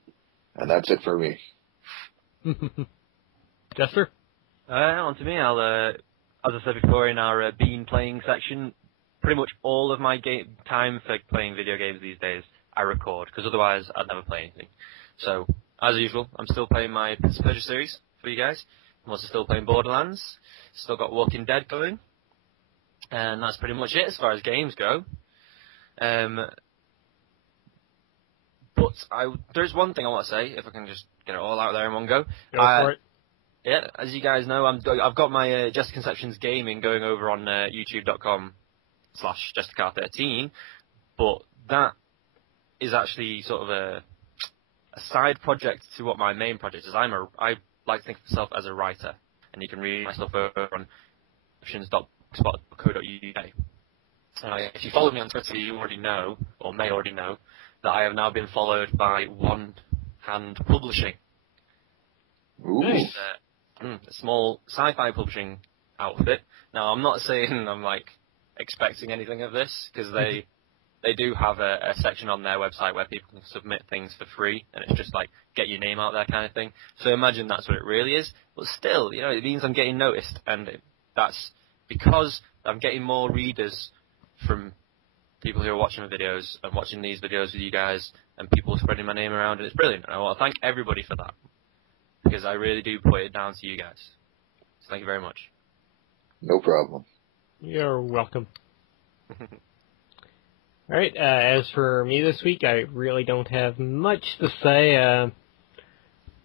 And that's it for me. Jester? On to me. I'll, as I said before in our Bean playing section, pretty much all of my time for playing video games these days I record, because otherwise I'd never play anything. So, as usual, I'm still playing my Prince of Persia series for you guys. I'm also still playing Borderlands. Still got Walking Dead going. And that's pretty much it as far as games go. But there's one thing I want to say, if I can just get it all out there in one go. Go for it. Yeah, as you guys know, I've got my Jester Conceptions Gaming going over on youtube.com/JesterCar13, but that is actually sort of a side project to what my main project is. I like to think of myself as a writer, and you can read my stuff over on options.blogspot.co.uk. If you follow me on Twitter, you already know, or may already know, that I have now been followed by One Hand Publishing. Ooh. It's a small sci-fi publishing outfit. Now, I'm not saying I'm expecting anything of this, because they do have a section on their website where people can submit things for free, and it's just get your name out there kind of thing. So imagine that's what it really is. But still, it means I'm getting noticed, and that's because I'm getting more readers from people who are watching my videos and watching these videos with you guys, and people spreading my name around, and it's brilliant. And I want to thank everybody for that. because I really do put it down to you guys. So thank you very much. No problem. You're welcome. All right, as for me this week, I really don't have much to say.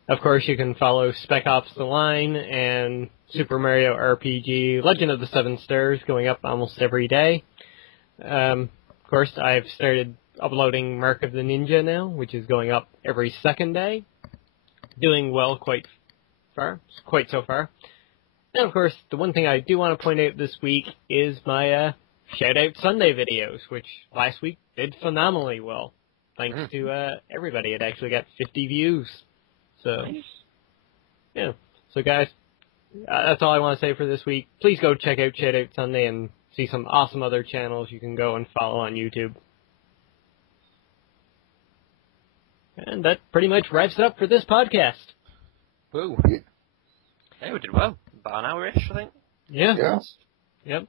Of course, you can follow Spec Ops: The Line and Super Mario RPG Legend of the Seven Stars going up almost every day. Of course, I've started uploading Mark of the Ninja now, which is going up every second day. Doing well quite so far. And of course, the one thing I do want to point out this week is my Shout-Out Sunday videos, which last week did phenomenally well. Thanks to everybody. It actually got 50 views. So, Nice. yeah. So guys, that's all I want to say for this week. Please go check out Shout-Out Sunday and see some awesome other channels you can go and follow on YouTube. And that pretty much wraps it up for this podcast. Woo. Yeah, we did well. About an hour-ish, I think. Yeah. Yeah. Yep.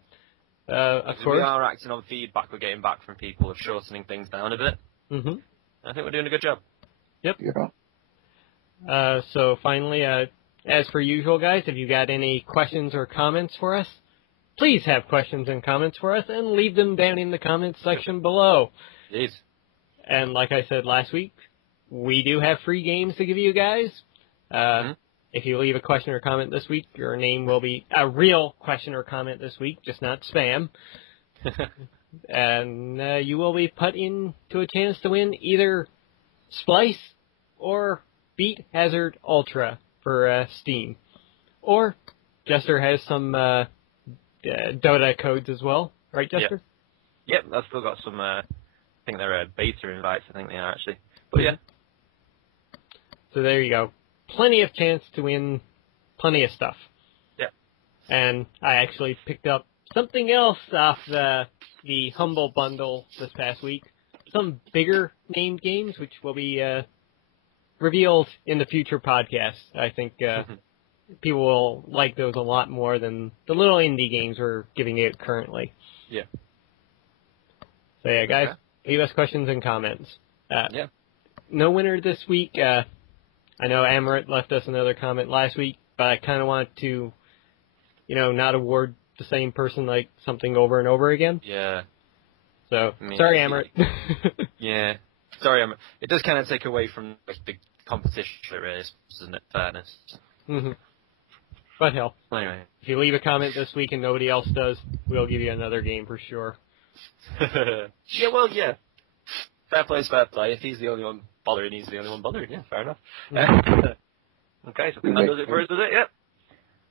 Of course. We are acting on feedback we're getting back from people of shortening things down a bit. Mm-hmm. I think we're doing a good job. Yep. Yeah. So finally, as per usual, guys, if you got any questions or comments for us, please have questions and comments for us and leave them down in the comments section below. Jeez. And like I said last week, we do have free games to give you guys. If you leave a question or comment this week, your name will be a real question or comment this week, just not spam. And you will be put into a chance to win either Splice or Beat Hazard Ultra for Steam. Or Jester has some Dota codes as well, right, Jester? Yep, I've still got some, I think they're beta invites, I think they are actually. But yeah. So there you go. Plenty of chance to win plenty of stuff. Yep. And I actually picked up something else off the Humble Bundle this past week. Some bigger named games, which will be revealed in the future podcasts. I think people will like those a lot more than the little indie games we're giving out currently. Yeah. So yeah, guys, leave us questions and comments. Yeah. No winner this week. I know Amaret left us another comment last week, but I kind of want to, not award the same person like something over and over again. Yeah. So, sorry, Amaret. Yeah. Sorry, Amaret. It does kind of take away from the competition, really, isn't it? Fairness. Mm-hmm. But hell. Anyway. If you leave a comment this week and nobody else does, we'll give you another game for sure. Yeah, well, yeah. Fair play is fair play. If he's the only one bothering, he's the only one bothering. Yeah, fair enough. Okay, so I think that does it for us, does it? Yep.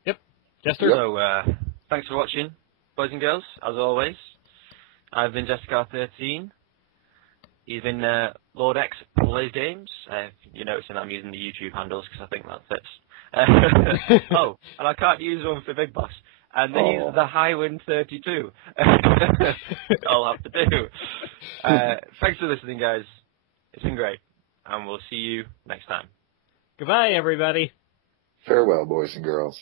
Yep. Jester? So, thanks for watching, boys and girls, as always. I've been Jessica13. He's been Lord X Plays Games. You're noticing that I'm using the YouTube handles because I think that fits. Oh, and I can't use one for Big Boss. And he's the Highwind 32. I'll have to do. Thanks for listening, guys. It's been great. And we'll see you next time. Goodbye, everybody. Farewell, boys and girls.